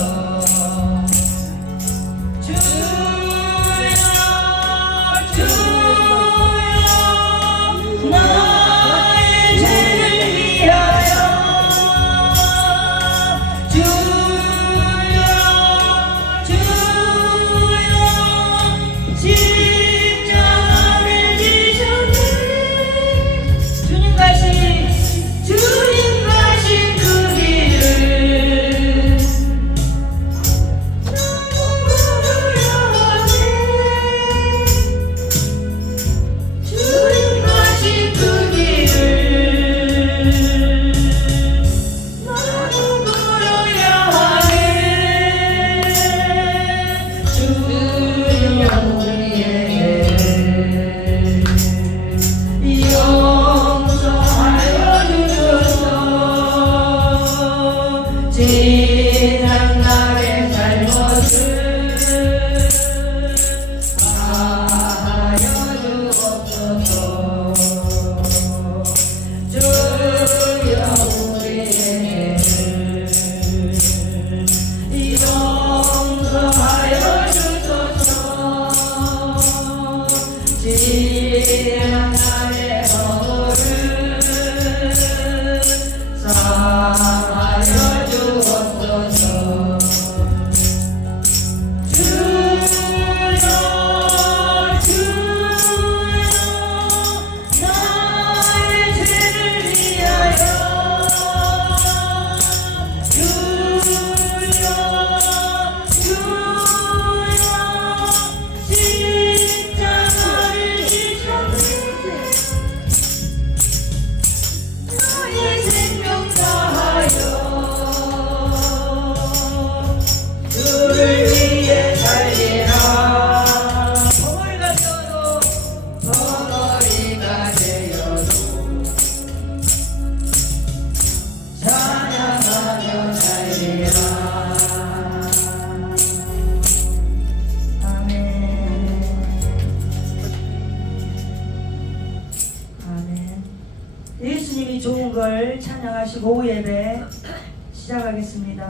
주여 나의 죄를 위하여 주여 십자가를 지셨네. 주님 가신 그 길을 나도 걸어야 하네. 주님 가신 그 길을 나도 걸어야 하네. 주여 우리에게 용서하여 주소서. 지난 날의 잘못을 사하여 주옵소서. 주여 우리에게 용서하여 주소서. 지난 날의 허물을 사하여 주옵소서. 주여 나의 죄를 위하여 주여 십자가를 지셨네. 나의 생명 다하여 주를 위해 살리라. 덩어리가 되어도 덩어리가 되어도 찬양하며 살리라. 아멘. 아멘. 예수님이 좋은 걸 찬양하시고 오후 예배 시작하겠습니다.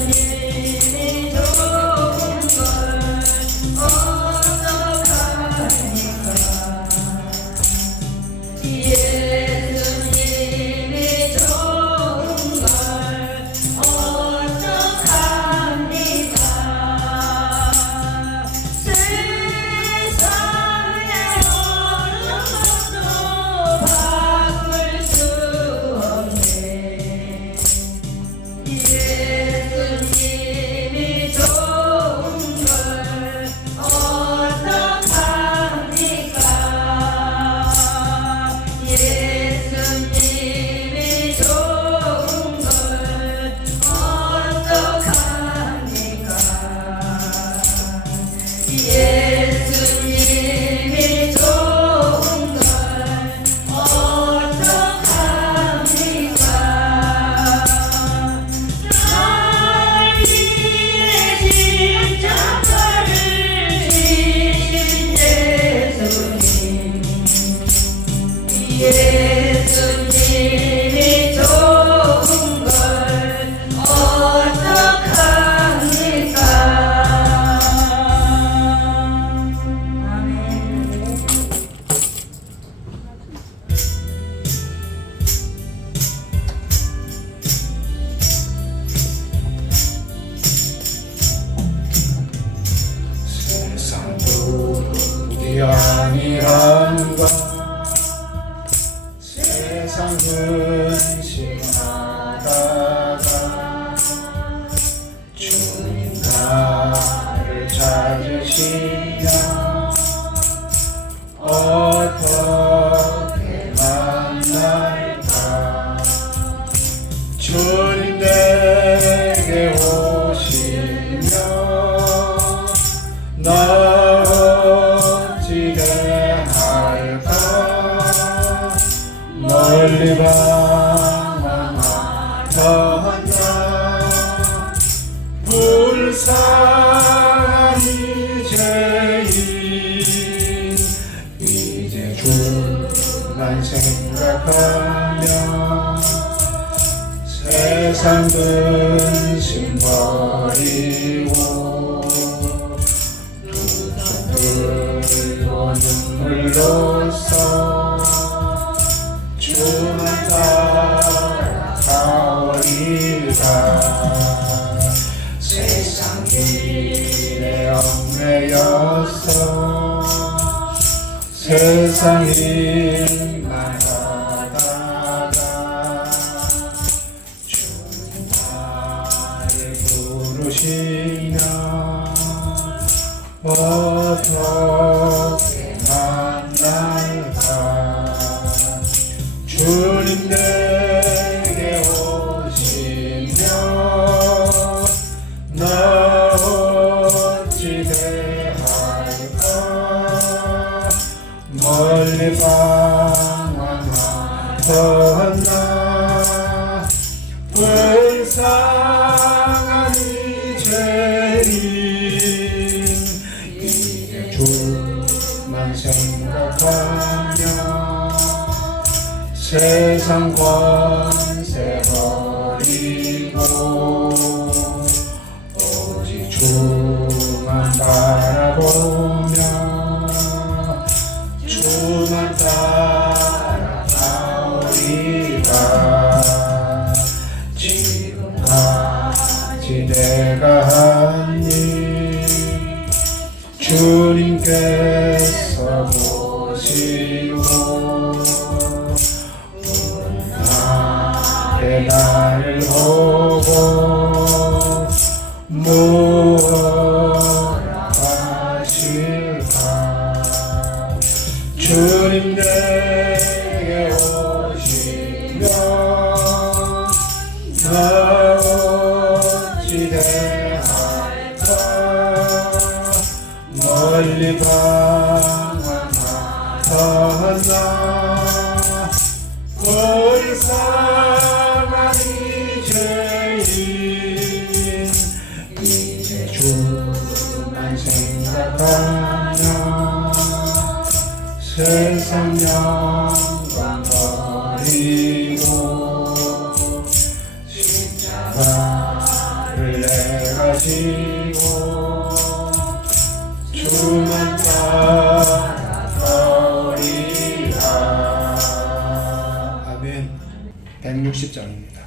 예수님이 좋은 걸 어떡합니까? 예수님이 좋은 걸 어떡합니까? 영광 세상 근심하다가 주님 나를 찾으시며 어떻게 만날까 주님 내게 오시며 나 어찌 대할까 멀리 방황하던 나 불쌍한 이제 주만 생각하며 세상 근심 버리고 두 손 들고 눈물로써 주만 따라가오리다 세상 일에 얽매여서 세상 일만 하다가 주님 나를 부르시며 어떻게 만날까 주님 내게 오시며 나 어찌 대할까 멀리 방황하던 나 불쌍한 이제 주만 생각하며 세상 권세 버리고 오직 주만 바라보며 주만 따라가오리라 지금까지 내가 한 일 주님께서 보시고 나를 보고 뭐라 하실까 주님 내게 오시며 나 어찌 대할까 멀리 방황하던 나 불쌍한 이제 주만 생각하며 세상 영광 버리고 십자가를 내가 지고 주만 따라가오리라. 아멘. 160장입니다.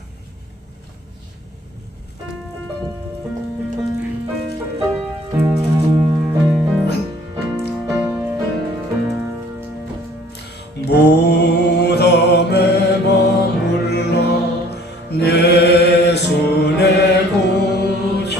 무덤에 머물러 예수 내 구주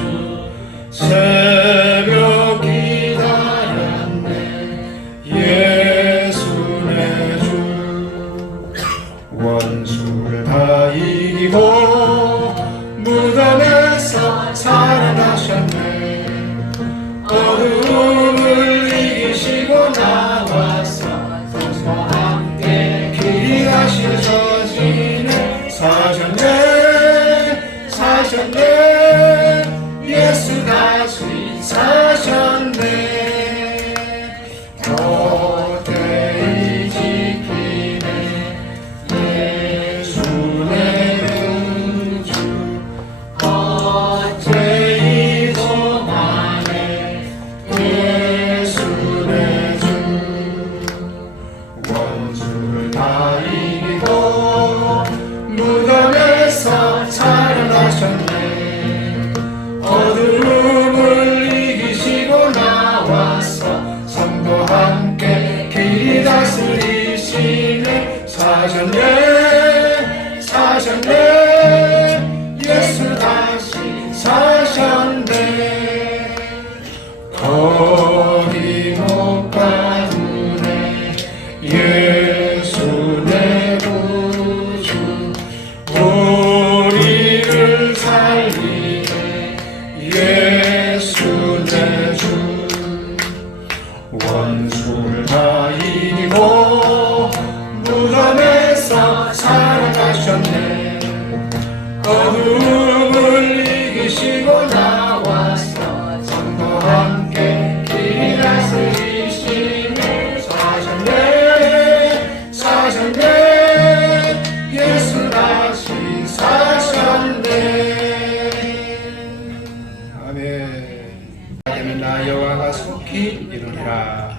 나 여호와가 속히 이루리라.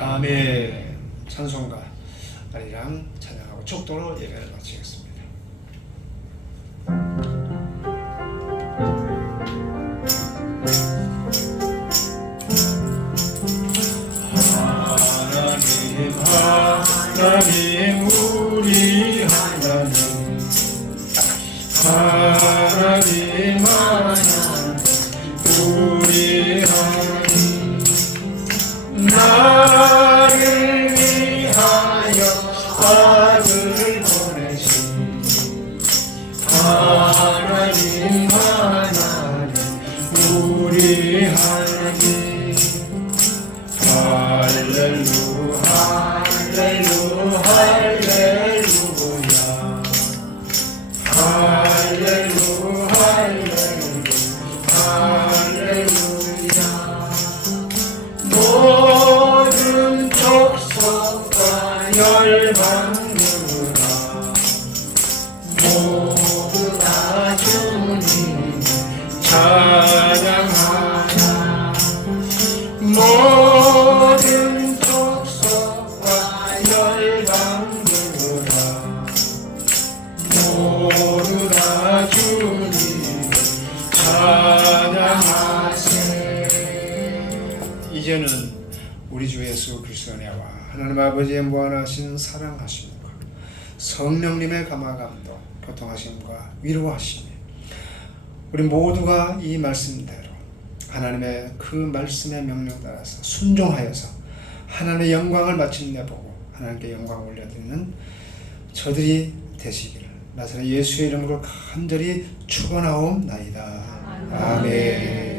아멘. 찬송가 아리랑 찬양하고 축도로 예배를 마치겠습니다. 하나님 우리 하나님 우리 하나님 나를 위하여 아들을 보내신 하나님 우리 하나님 할렐루야 모든 족속과 열방들아 모두 다 주님 찬양하라. 모든 족속과 열방들아 모두 다 주님 찬양하세. 이제는 우리 주 예수 그리스도의 은혜와 하나님 아버지의 무한하신 사랑하심과 성령님의 감화감도 교통하심과 위로하심이 우리 모두가 이 말씀대로 하나님의 그 말씀의 명령 따라서 순종하여서 하나님의 영광을 마침내 보고 하나님께 영광을 올려드리는 저들이 되시기를 나사렛 예수의 이름으로 간절히 축원하옵나이다. 아멘.